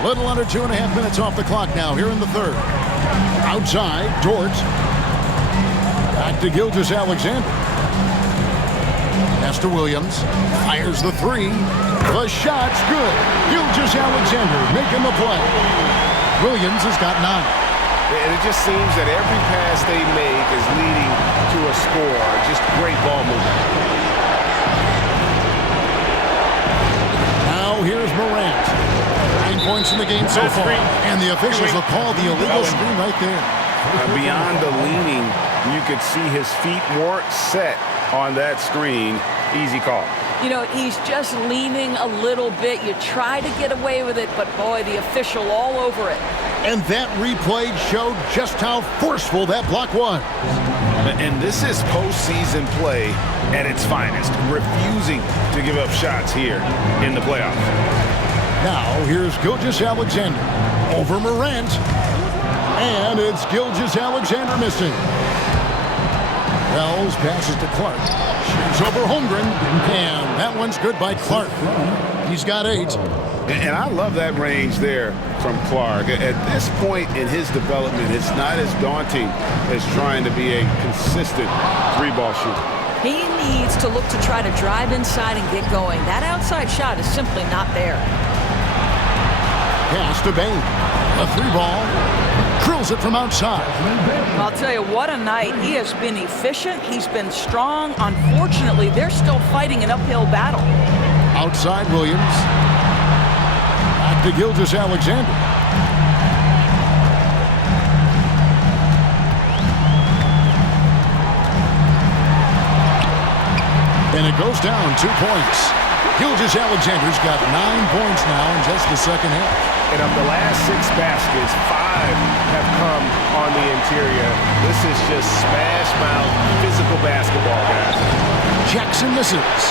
Little under 2.5 minutes off the clock now here in the third. Outside, Dort. Back to Gilgeous-Alexander. Pass to Williams. Fires the 3. The shot's good. Gilgeous-Alexander making the play. Williams has got 9. And it just seems that every pass they make is leading to a score. Just great ball movement. Now here's Morant. 9 points in the game so far. And the officials will call the illegal screen right there. Beyond the leaning, you could see his feet weren't set on that screen. Easy call. You know, he's just leaning a little bit. You try to get away with it, but boy, the official all over it. And that replay showed just how forceful that block was. And this is postseason play at its finest, refusing to give up shots here in the playoffs. Now, here's Gilgeous-Alexander over Morant. And it's Gilgeous-Alexander missing. Wells passes to Clark. Shoots over Holmgren. And that one's good by Clark. He's got 8. And I love that range there from Clark. At this point in his development, it's not as daunting as trying to be a consistent 3-ball shooter. He needs to look to try to drive inside and get going. That outside shot is simply not there. Pass to Bain. A 3-ball. Drills it from outside. I'll tell you, what a night. He has been efficient. He's been strong. Unfortunately, they're still fighting an uphill battle. Outside Williams. Back to Gilgeous-Alexander. And it goes down 2 points. Gilgeous-Alexander's got 9 points now in just the second half. And of the last 6 baskets, 5 have come on the interior. This is just smash mouth physical basketball, guys. Jackson misses.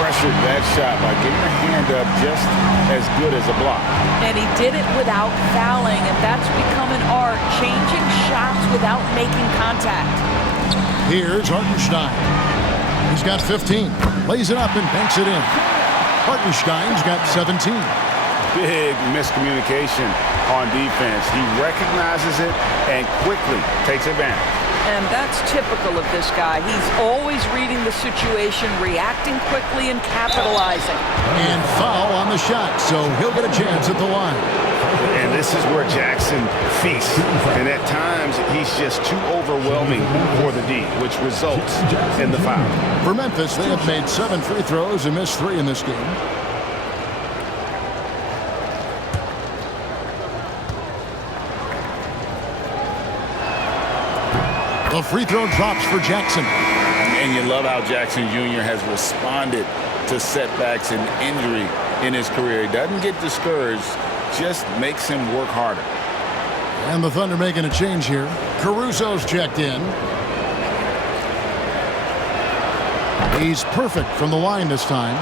Pressured that shot by getting a hand up just as good as a block. And he did it without fouling, and that's become an art, changing shots without making contact. Here's Hartenstein. He's got 15. Lays it up and banks it in. Hartenstein's got 17. Big miscommunication on defense. He recognizes it and quickly takes advantage. And that's typical of this guy. He's always reading the situation, reacting quickly, and capitalizing. And foul on the shot, so he'll get a chance at the line. And this is where Jackson feasts. And at times, he's just too overwhelming for the D, which results in the foul. For Memphis, they have made 7 free throws and missed 3 in this game. The free throw drops for Jackson. And you love how Jackson Jr. has responded to setbacks and injury in his career. He doesn't get discouraged, just makes him work harder. And the Thunder making a change here. Caruso's checked in. He's perfect from the line this time.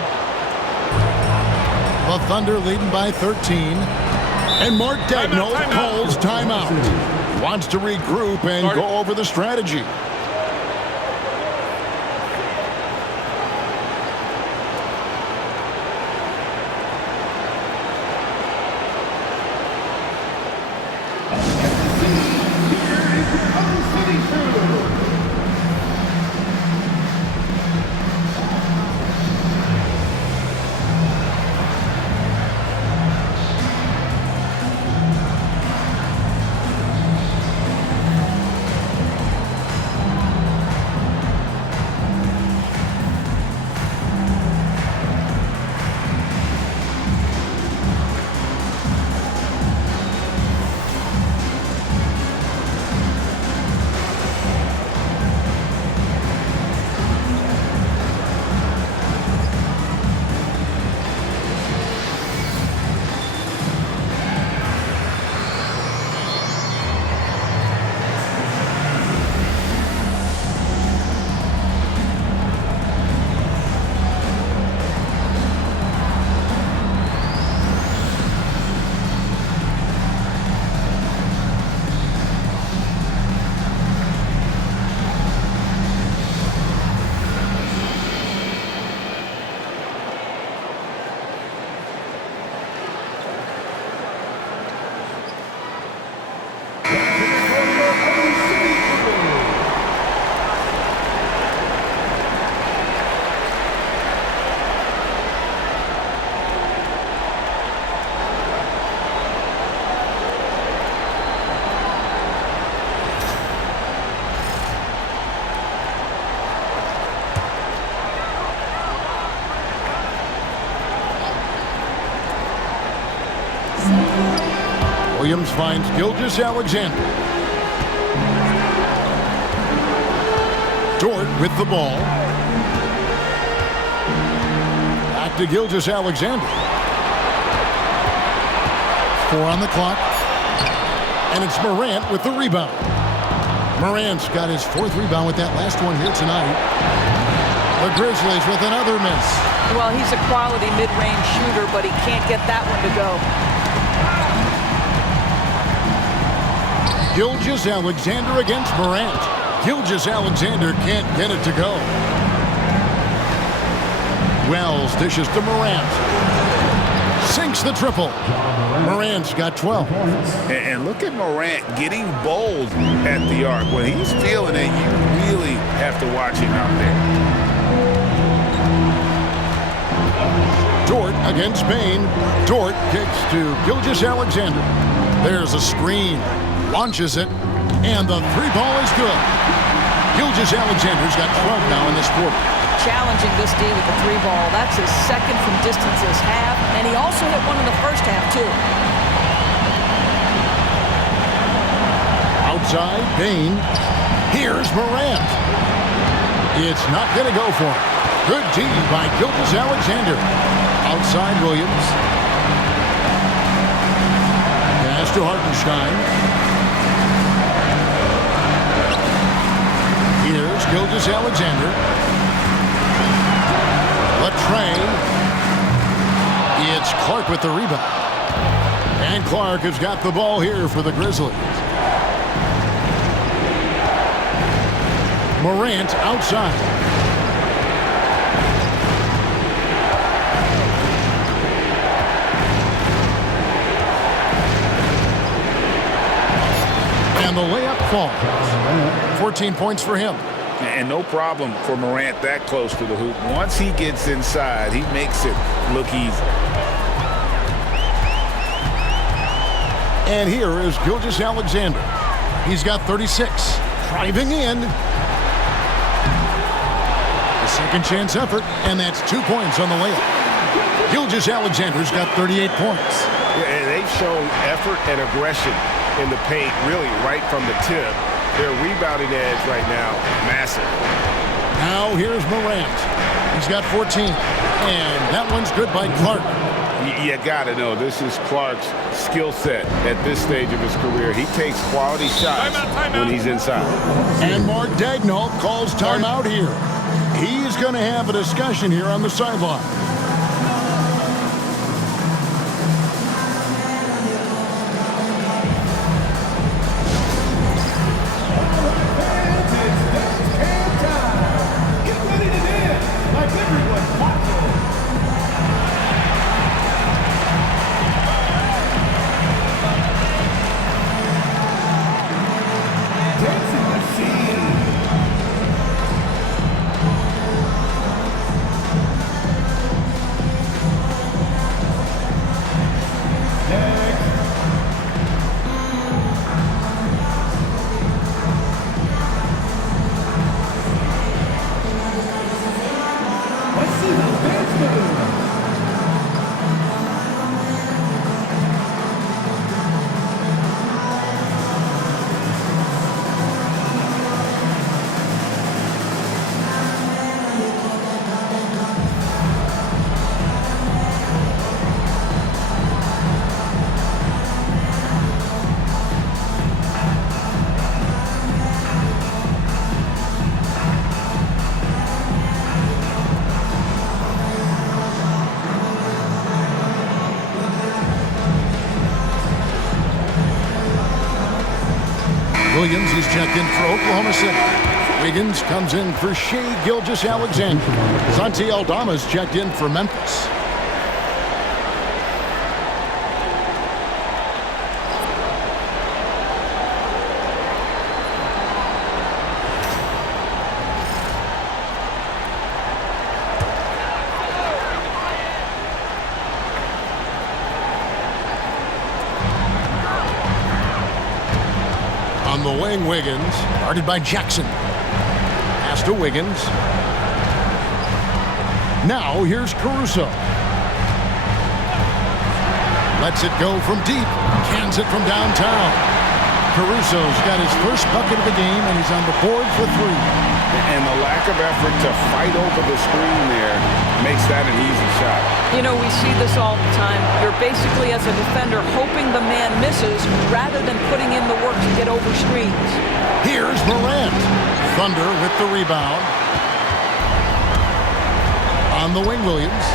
The Thunder leading by 13. And Mark Daigneault calls timeout. Wants to regroup and go over the strategy. Williams finds Gilgeous-Alexander. Dort with the ball. Back to Gilgeous-Alexander. 4 on the clock. And it's Morant with the rebound. Morant's got his 4th rebound with that last one here tonight. The Grizzlies with another miss. Well, he's a quality mid-range shooter, but he can't get that one to go. Gilgeous-Alexander against Morant. Gilgeous-Alexander can't get it to go. Wells dishes to Morant. Sinks the triple. Morant's got 12. And look at Morant getting bold at the arc. When he's feeling it, you really have to watch him out there. Dort against Bane. Dort kicks to Gilgeous-Alexander. There's a screen. Launches it, and the 3-ball is good. Gilgeous-Alexander's got 12 now in this quarter. Challenging this D with the 3-ball. That's his 2nd from distance this half, and he also hit one in the first half, too. Outside, Bane. Here's Morant. It's not going to go for him. Good D by Gilgeous-Alexander. Outside, Williams. Pass to Hartenstein. Here's Gilgeous-Alexander. Latrey. It's Clark with the rebound. And Clark has got the ball here for the Grizzlies. Morant outside. And the layup falls. 14 points for him. And no problem for Morant that close to the hoop. Once he gets inside, he makes it look easy. And here is Gilgeous-Alexander. He's got 36. Driving in. A second chance effort, and that's 2 points on the layup. Gilgeous-Alexander's got 38 points. Yeah, and they've shown effort and aggression in the paint, really right from the tip. Their rebounding edge right now, massive. Now here's Morant. He's got 14. And that one's good by Clark. You got to know, this is Clark's skill set at this stage of his career. He takes quality shots when he's inside. And Mark Daigneault calls timeout here. He's going to have a discussion here on the sideline. Williams is checked in for Oklahoma City. Wiggins comes in for Shai Gilgeous-Alexander. Santi Aldama's checked in for Memphis. On the wing, Wiggins, guarded by Jackson. Pass to Wiggins. Now here's Caruso. Lets it go from deep. Cans it from downtown. Caruso's got his first bucket of the game, and he's on the board for three. And the lack of effort to fight over the screen there makes that an easy shot. You know, we see this all the time. You're basically, as a defender, hoping the man misses rather than putting in the work to get over screens. Here's Morant. Thunder with the rebound. On the wing, Williams.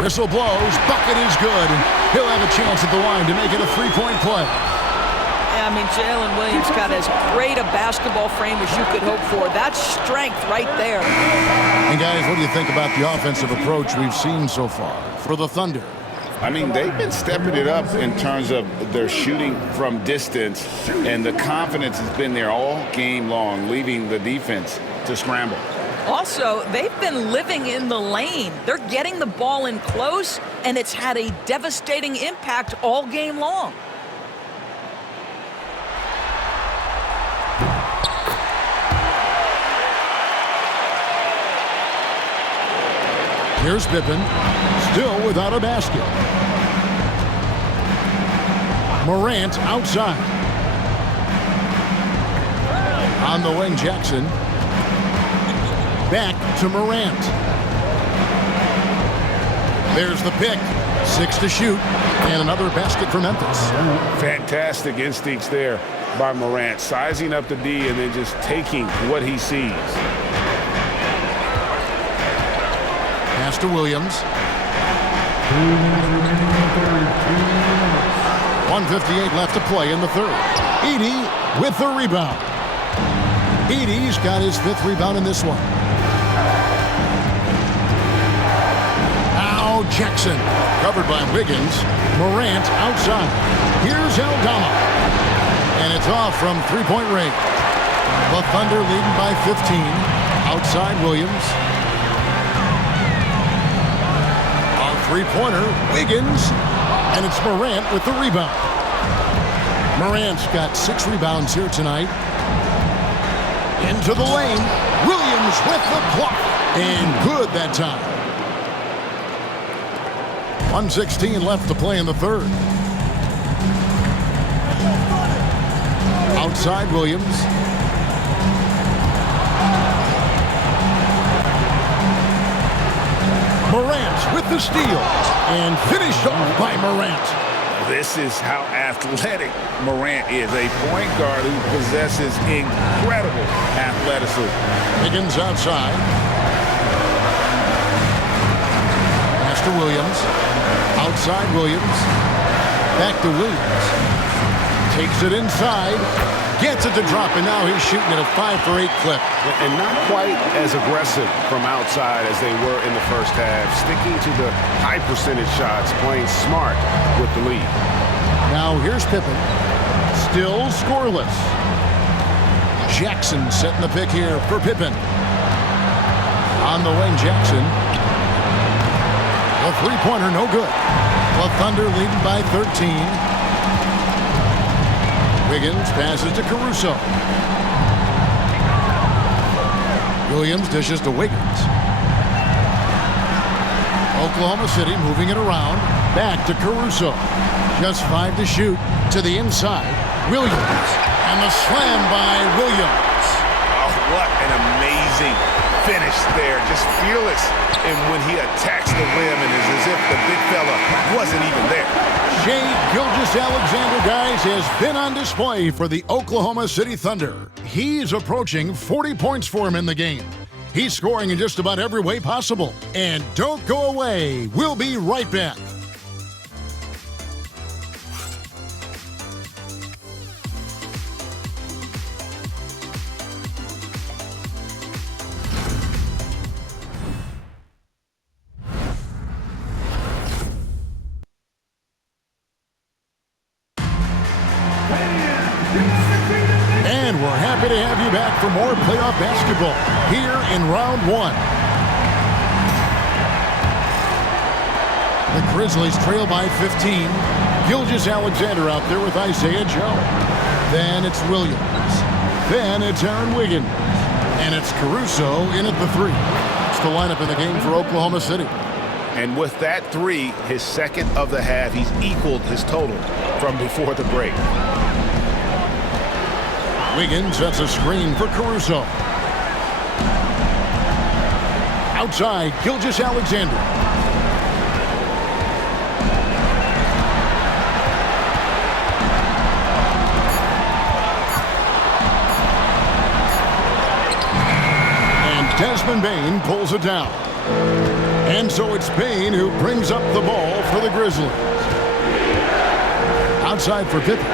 Whistle blows, bucket is good, and he'll have a chance at the line to make it a three-point play. I mean, Jalen Williams got as great a basketball frame as you could hope for. That's strength right there. And guys, what do you think about the offensive approach we've seen so far for the Thunder? I mean, they've been stepping it up in terms of their shooting from distance, and the confidence has been there all game long, leaving the defense to scramble. Also, they've been living in the lane. They're getting the ball in close, and it's had a devastating impact all game long. Here's Pippen, still without a basket. Morant outside. On the wing, Jackson. Back to Morant. There's the pick. 6 to shoot. And another basket for Memphis. Fantastic instincts there by Morant. Sizing up the D and then just taking what he sees. Pass to Williams. 1:58 left to play in the third. Edey with the rebound. Edey's got his 5th rebound in this one. Now Jackson, covered by Wiggins. Morant outside. Here's Aldama. And it's off from three-point range. The Thunder leading by 15. Outside Williams. On three-pointer, Wiggins. And it's Morant with the rebound. Morant's got 6 rebounds here tonight. Into the lane. Williams with the block. And good that time. 1:16 left to play in the third. Outside Williams. Morant with the steal. And finished off by Morant. This is how athletic Morant is. A point guard who possesses incredible athleticism. Wiggins outside. Pass to Williams. Outside Williams. Back to Williams. Takes it inside. Gets it to drop, and now he's shooting at a 5-for-8 clip. And not quite as aggressive from outside as they were in the first half. Sticking to the high percentage shots, playing smart with the lead. Now here's Pippen. Still scoreless. Jackson setting the pick here for Pippen. On the wing, Jackson. The three-pointer, no good. The Thunder leading by 13. Wiggins passes to Caruso. Williams dishes to Wiggins. Oklahoma City moving it around. Back to Caruso. Just 5 to shoot. To the inside. Williams. And the slam by Williams. Oh, what an amazing finish there. Just fearless. And when he attacks the rim, and it's as if the big fella wasn't even there. Shai Gilgeous-Alexander, guys, has been on display for the Oklahoma City Thunder. He's approaching 40 points for him in the game. He's scoring in just about every way possible. And don't go away. We'll be right back. And we're happy to have you back for more playoff basketball here in round 1. The Grizzlies trail by 15. Gilgeous-Alexander out there with Isaiah Joe. Then it's Williams. Then it's Aaron Wiggins. And it's Caruso in at the 3. It's the lineup in the game for Oklahoma City. And with that 3, his second of the half, he's equaled his total from before the break. Wiggins sets a screen for Caruso. Outside, Gilgeous-Alexander. And Desmond Bane pulls it down. And so it's Bane who brings up the ball for the Grizzlies. Outside for Pippen.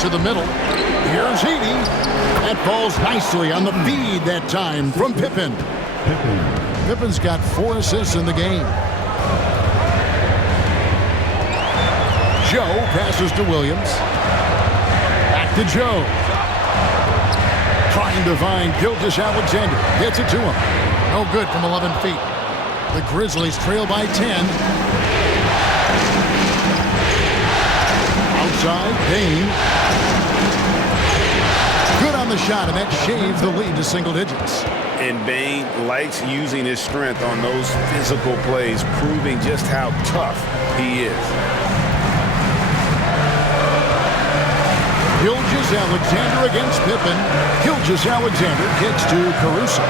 To the middle. Here's Heaney. That falls nicely on the feed that time from Pippen. Pippen's got 4 assists in the game. Joe passes to Williams. Back to Joe. Trying to find Gilgeous-Alexander. Gets it to him. No good from 11 feet. The Grizzlies trail by 10. Outside, Bane. Good on the shot, and that shaves the lead to single digits. And Bane likes using his strength on those physical plays, proving just how tough he is. Gilgeous-Alexander against Pippen. Gilgeous-Alexander kicks to Caruso.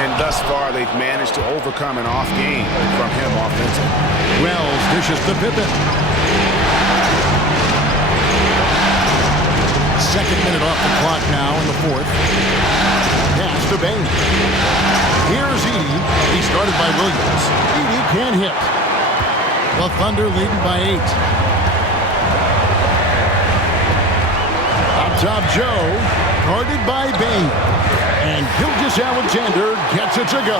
And thus far, they've managed to overcome an off game from him offensively. Wells dishes to Pippen. Second minute off the clock now in the 4th. Pass to Bane. Here's Edey. He started by Williams. Edey can't hit. The Thunder leading by 8. Up top, Joe. Guarded by Bane. And Gilgeous-Alexander gets it to go.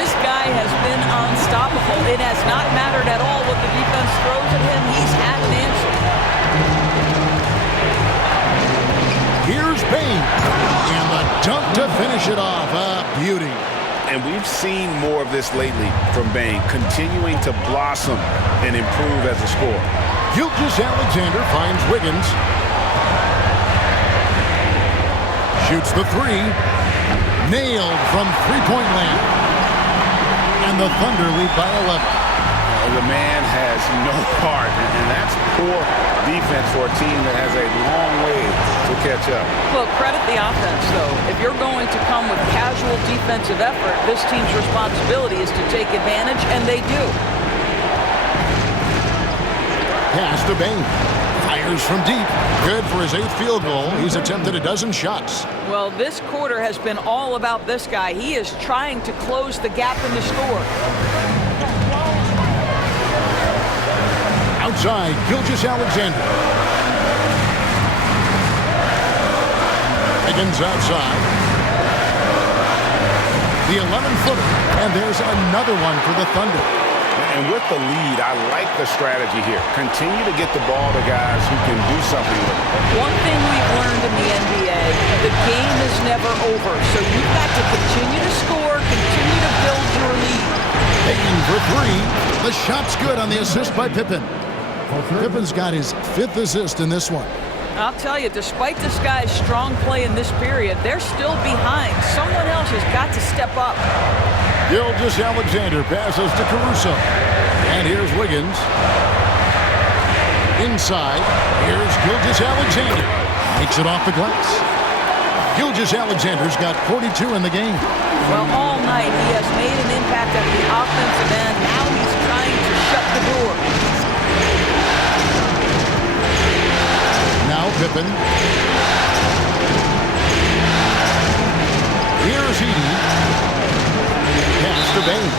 This guy has been unstoppable. It has not mattered at all what the defense throws at him. He's had an Bane. And the dunk to finish it off. A beauty. And we've seen more of this lately from Bane, continuing to blossom and improve as a scorer. Gilgeous-Alexander finds Wiggins. Shoots the three. Nailed from three-point land. And the Thunder lead by 11. The man has no heart, and that's poor defense for a team that has a long way to catch up. Well, credit the offense, though. If you're going to come with casual defensive effort, this team's responsibility is to take advantage, and they do. Pass to Bane. Fires from deep. Good for his 8th field goal. He's attempted a dozen shots. Well, this quarter has been all about this guy. He is trying to close the gap in the score. Outside, Gilgeous-Alexander. Wiggins outside. The 11-footer. And there's another one for the Thunder. And with the lead, I like the strategy here. Continue to get the ball to guys who can do something with it. One thing we've learned in the NBA, the game is never over. So you've got to continue to score, continue to build your lead. Payton for three. The shot's good on the assist by Pippen. Pippen's got his 5th assist in this one. I'll tell you, despite this guy's strong play in this period, they're still behind. Someone else has got to step up. Gilgeous-Alexander passes to Caruso. And here's Wiggins. Inside, here's Gilgeous-Alexander. Makes it off the glass. Gilgeous-Alexander's got 42 in the game. Well, all night he has made an impact at the offensive end. Now he's trying to shut the door. Now Pippen. Here's Edey. Pass to Bane.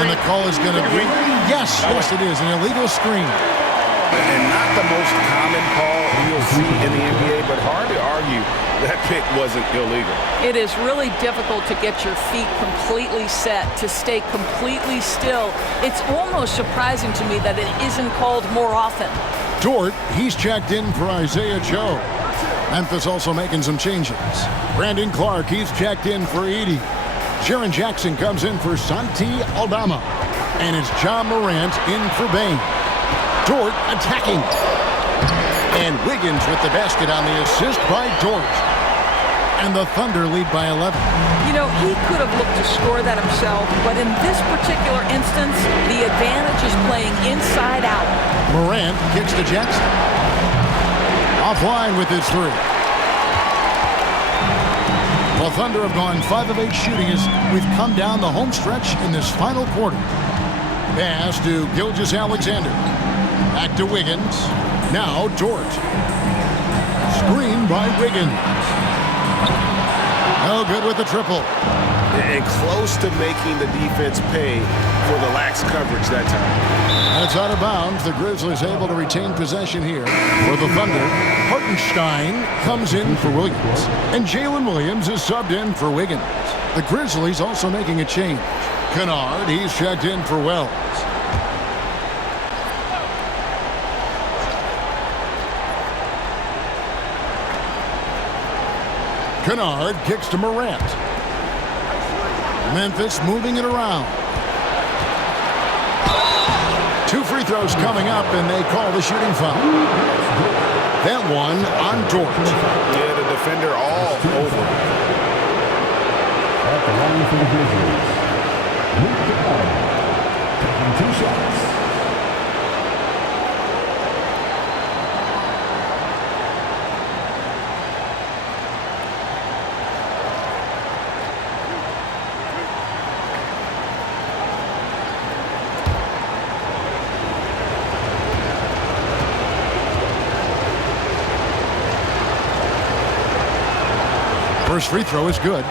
And the call is going to be, yes, it is, an illegal screen. And not the most common call you'll see in the NBA, but hard to argue that pick wasn't illegal. It is really difficult to get your feet completely set, to stay completely still. It's almost surprising to me that it isn't called more often. Dort, he's checked in for Isaiah Joe. Memphis also making some changes. Brandon Clark, he's checked in for Edey. Jaren Jackson comes in for Santi Aldama. And it's Ja Morant in for Bane. Dort attacking. And Wiggins with the basket on the assist by Dort. And the Thunder lead by 11. You know, he could have looked to score that himself, but in this particular instance, the advantage is playing inside out. Morant kicks to Jackson. Offline with his three. The Thunder have gone 5 of 8 shooting as we've come down the home stretch in this final quarter. Pass to Gilgeous-Alexander. Back to Wiggins. Now Dort. Screen by Wiggins. No good with the triple. And close to making the defense pay for the lax coverage that time. That's out of bounds. The Grizzlies able to retain possession here for the Thunder. Hartenstein comes in for Williams. And Jalen Williams is subbed in for Wiggins. The Grizzlies also making a change. Kennard, he's checked in for Wells. Kennard kicks to Morant. Memphis moving it around. 2 free throws coming up, and they call the shooting foul. That one on Dort. Yeah, the defender all over. At the line for the Grizzlies, Luke Kennard, taking 2 shots. First free throw is good.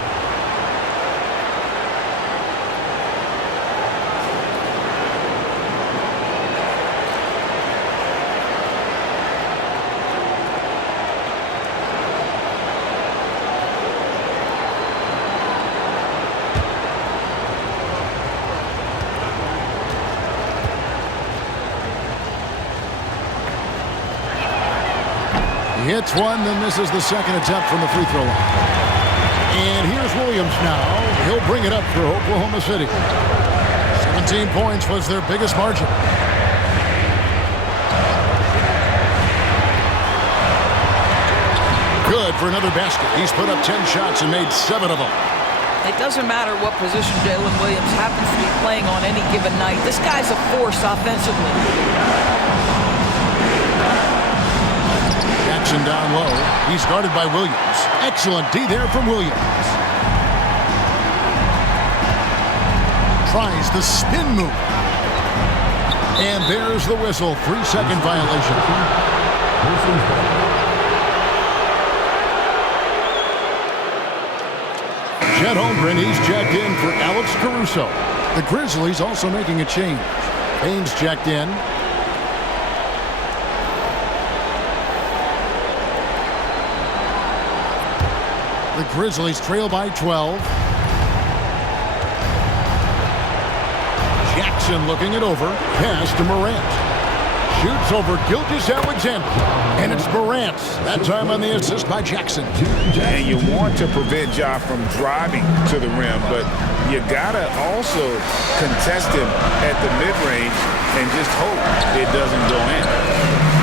He hits one, then misses the second attempt from the free throw line. And here's Williams now. He'll bring it up for Oklahoma City. 17 points was their biggest margin. Good for another basket. He's put up 10 shots and made 7 of them. It doesn't matter what position Jalen Williams happens to be playing on any given night. This guy's a force offensively. Jackson down low. He's guarded by Williams. Excellent D there from Williams. Tries the spin move. And there's the whistle. 3-second violation. Chet Holmgren, he's checked in for Alex Caruso. The Grizzlies also making a change. Baines checked in. The Grizzlies trail by 12. Jackson looking it over. Pass to Morant. Shoots over Gilgeous-Alexander. And it's Morant. That time on the assist by Jackson. And you want to prevent Ja from driving to the rim, but you gotta also contest him at the mid-range and just hope it doesn't go in.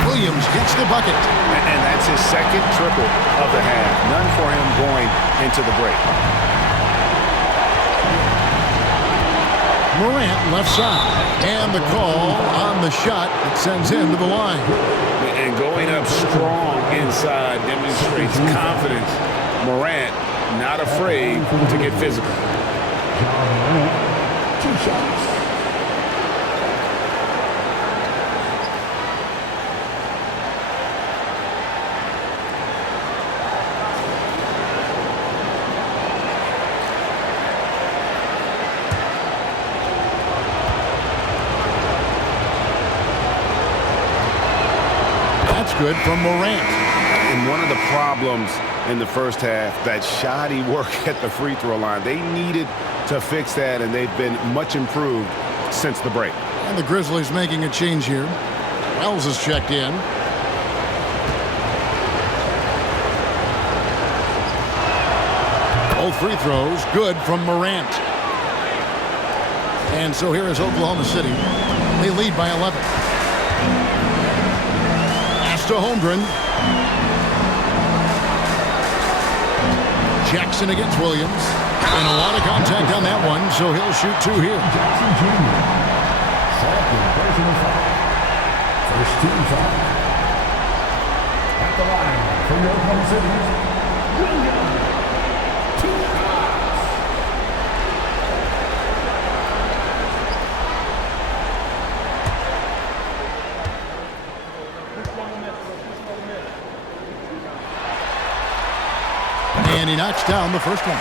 Williams gets the bucket. And that's his second triple of the half. None for him going into the break. Morant left side. And the call on the shot that sends him to the line. And going up strong inside demonstrates confidence. Morant not afraid to get physical. Ja Morant, 2 shots. Good from Morant. And one of the problems in the first half, that shoddy work at the free throw line. They needed to fix that, and they've been much improved since the break. And the Grizzlies making a change here. Wells is checked in. Both free throws good from Morant. And so here is Oklahoma City. They lead by 11. To Holmgren. Jackson against Williams. And a lot of contact on that one, so he'll shoot 2 here. Jackson Jr. Second personal foul. First team foul. At the line for your Oklahoma City. Williams. 2 shots. And he knocks down the first one.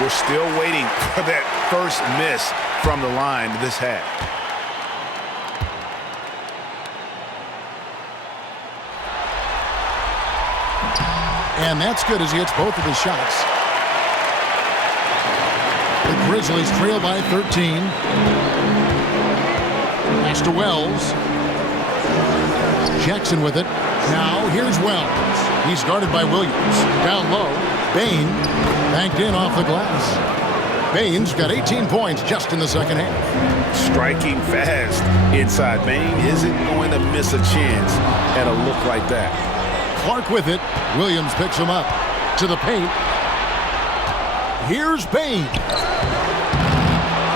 We're still waiting for that first miss from the line this half. And that's good as he hits both of his shots. The Grizzlies trail by 13. Pass to Wells. Jackson with it. Now here's Wells. He's guarded by Williams. Down low. Bain banked in off the glass. Bain's got 18 points just in the second half. Striking fast inside. Bain isn't going to miss a chance at a look like that. Clark with it. Williams picks him up to the paint. Here's Bain.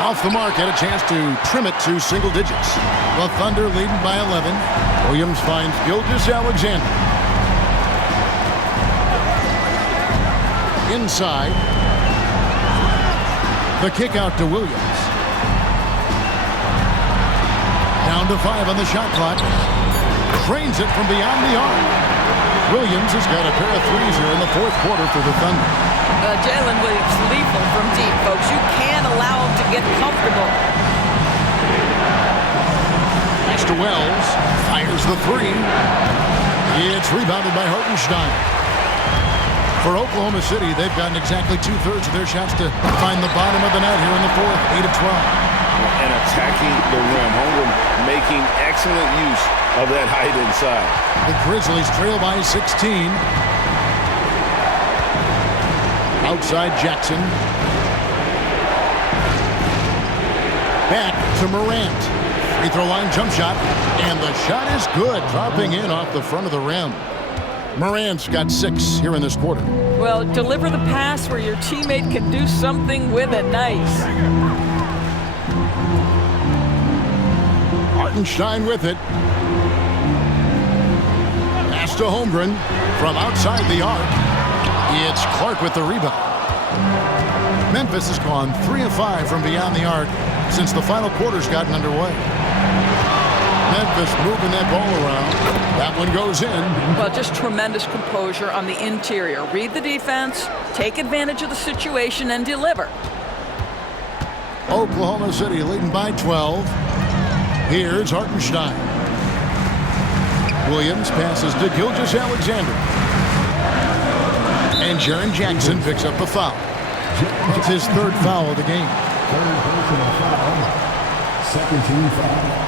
Off the mark, had a chance to trim it to single digits. The Thunder leading by 11. Williams finds Gilgeous-Alexander. Inside. The kick out to Williams. Down to 5 on the shot clock. Drains it from beyond the arc. Williams has got a pair of threes here in the fourth quarter for the Thunder. Jalen Williams lethal from deep, folks. You can't allow him to get comfortable. Pass to Wells. Fires the 3. It's rebounded by Hartenstein. For Oklahoma City, they've gotten exactly 2/3 of their shots to find the bottom of the net here in the fourth, 8 of 12. and attacking the rim. Holmgren making excellent use of that height inside. The Grizzlies trail by 16. Outside Jackson. Back to Morant. Free throw line jump shot. And the shot is good, dropping in off the front of the rim. Morant's got 6 here in this quarter. Well, deliver the pass where your teammate can do something with it. Nice. Hartenstein with it. Pass to Holmgren from outside the arc. It's Clark with the rebound. Memphis has gone 3 of 5 from beyond the arc since the final quarter's gotten underway. Memphis moving that ball around. That one goes in. Well, just tremendous composure on the interior. Read the defense, take advantage of the situation, and deliver. Oklahoma City leading by 12. Here's Hartenstein. Williams passes to Gilgeous-Alexander. And Jaren Jackson picks up the foul. That's his 3rd foul of the game. 3rd personal foul. 2nd team foul.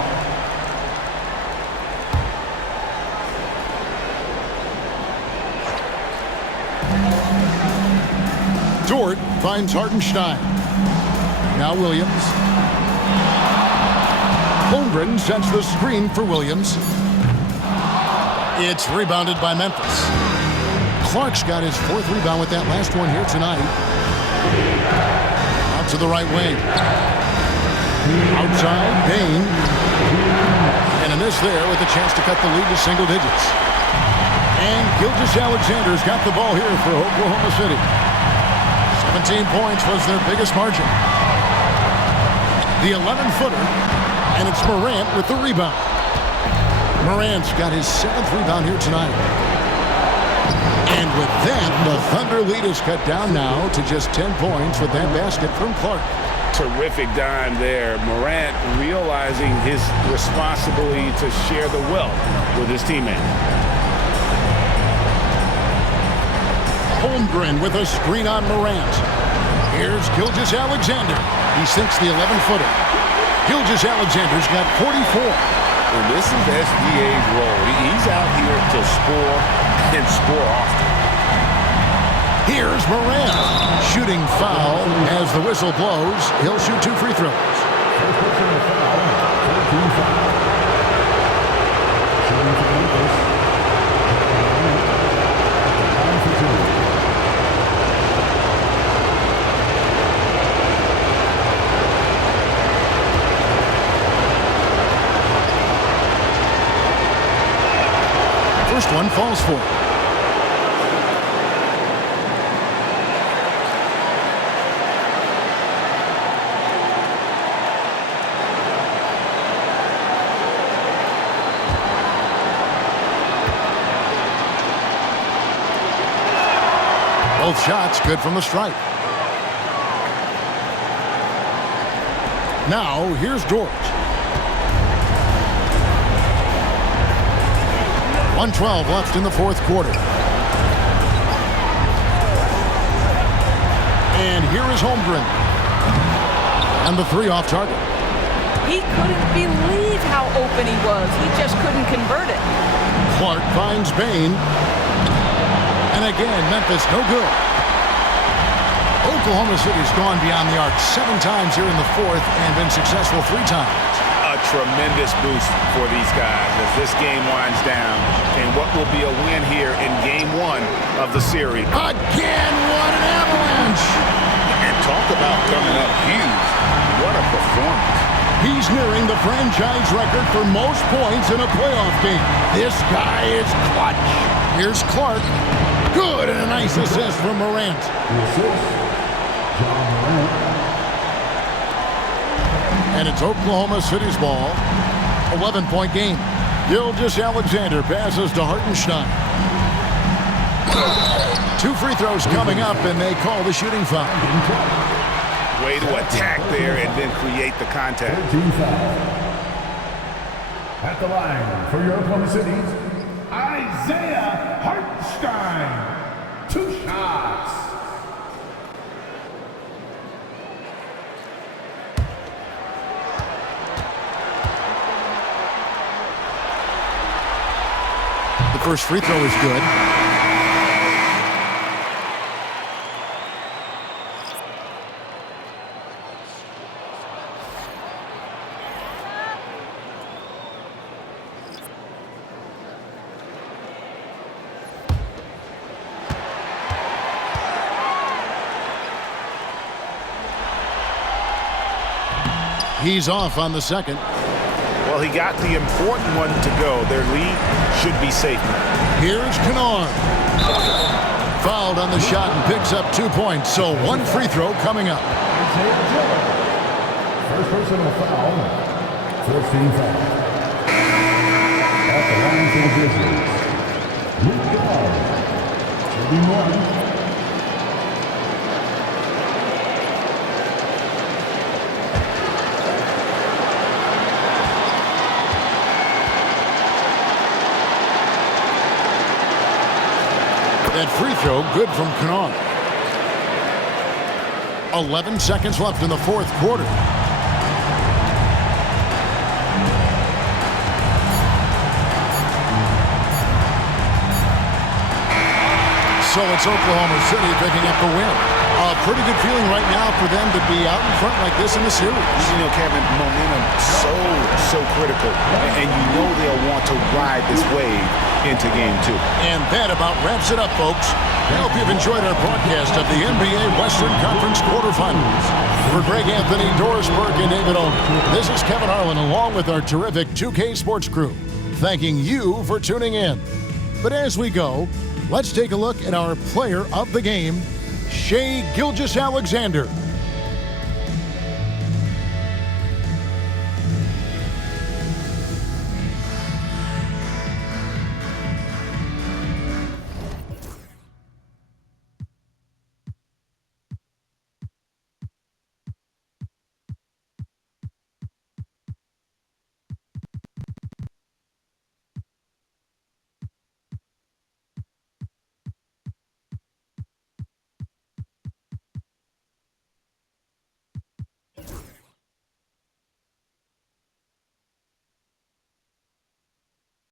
Dort finds Hartenstein. Now Williams. Holmgren sets the screen for Williams. It's rebounded by Memphis. Clark's got his 4th rebound with that last one here tonight. Out to the right wing. Outside, Bain. And a miss there with a chance to cut the lead to single digits. And Gilgeous-Alexander's got the ball here for Oklahoma City. 17 points was their biggest margin. The 11-footer, and it's Morant with the rebound. Morant's got his 7th rebound here tonight. And with that, the Thunder lead is cut down now to just 10 points with that basket from Clark. Terrific dime there. Morant realizing his responsibility to share the wealth with his teammate. Holmgren with a screen on Morant. Here's Gilgeous-Alexander. He sinks the 11-footer. Gilgeous-Alexander's got 44. And this is SGA's role. He's out here to score and score often. Here's Morant. Shooting foul as the whistle blows. He'll shoot 2 free throws. First one falls for. Both shots good from the stripe. Now here's Dort. 1:12 left in the 4th quarter. And here is Holmgren. And the 3 off target. He couldn't believe how open he was. He just couldn't convert it. Clark finds Bain. And again, Memphis no good. Oklahoma City's gone beyond the arc 7 times here in the 4th and been successful 3 times. A tremendous boost for these guys as this game winds down and what will be a win here in game 1 of the series. Again, what an avalanche! And talk about coming up huge. What a performance. He's nearing the franchise record for most points in a playoff game. This guy is clutch. Here's Clark. Good, and a nice assist from Morant. Ja Morant. And it's Oklahoma City's ball. 11-point game. Gilgeous-Alexander passes to Hartenstein. 2 free throws coming up, and they call the shooting foul. Way to attack there and then create the contact. At the line for your Oklahoma City, Isaiah Hartenstein. 2 shots. The first free throw is good. He's off on the second. Well, he got the important one to go. Their lead should be safe now. Here's Kennard. Fouled on the shot and picks up 2 points, so one free throw coming up. First personal foul. First team foul. At the line for the Grizzlies. Luke Kennard. Should be one. That free throw good from Kennard. 11 seconds left in the fourth quarter. So it's Oklahoma City picking up the win. A pretty good feeling right now for them to be out in front like this in the series. You know, Kevin, momentum so critical. And you know they'll want to ride this wave into game 2. And that about wraps it up, folks. I hope you've enjoyed our broadcast of the NBA Western Conference quarterfinals. For Greg Anthony, Doris Burke, and David Aldridge, this is Kevin Harlan along with our terrific 2K Sports crew, thanking you for tuning in. But as we go, let's take a look at our player of the game, Shai Gilgeous-Alexander.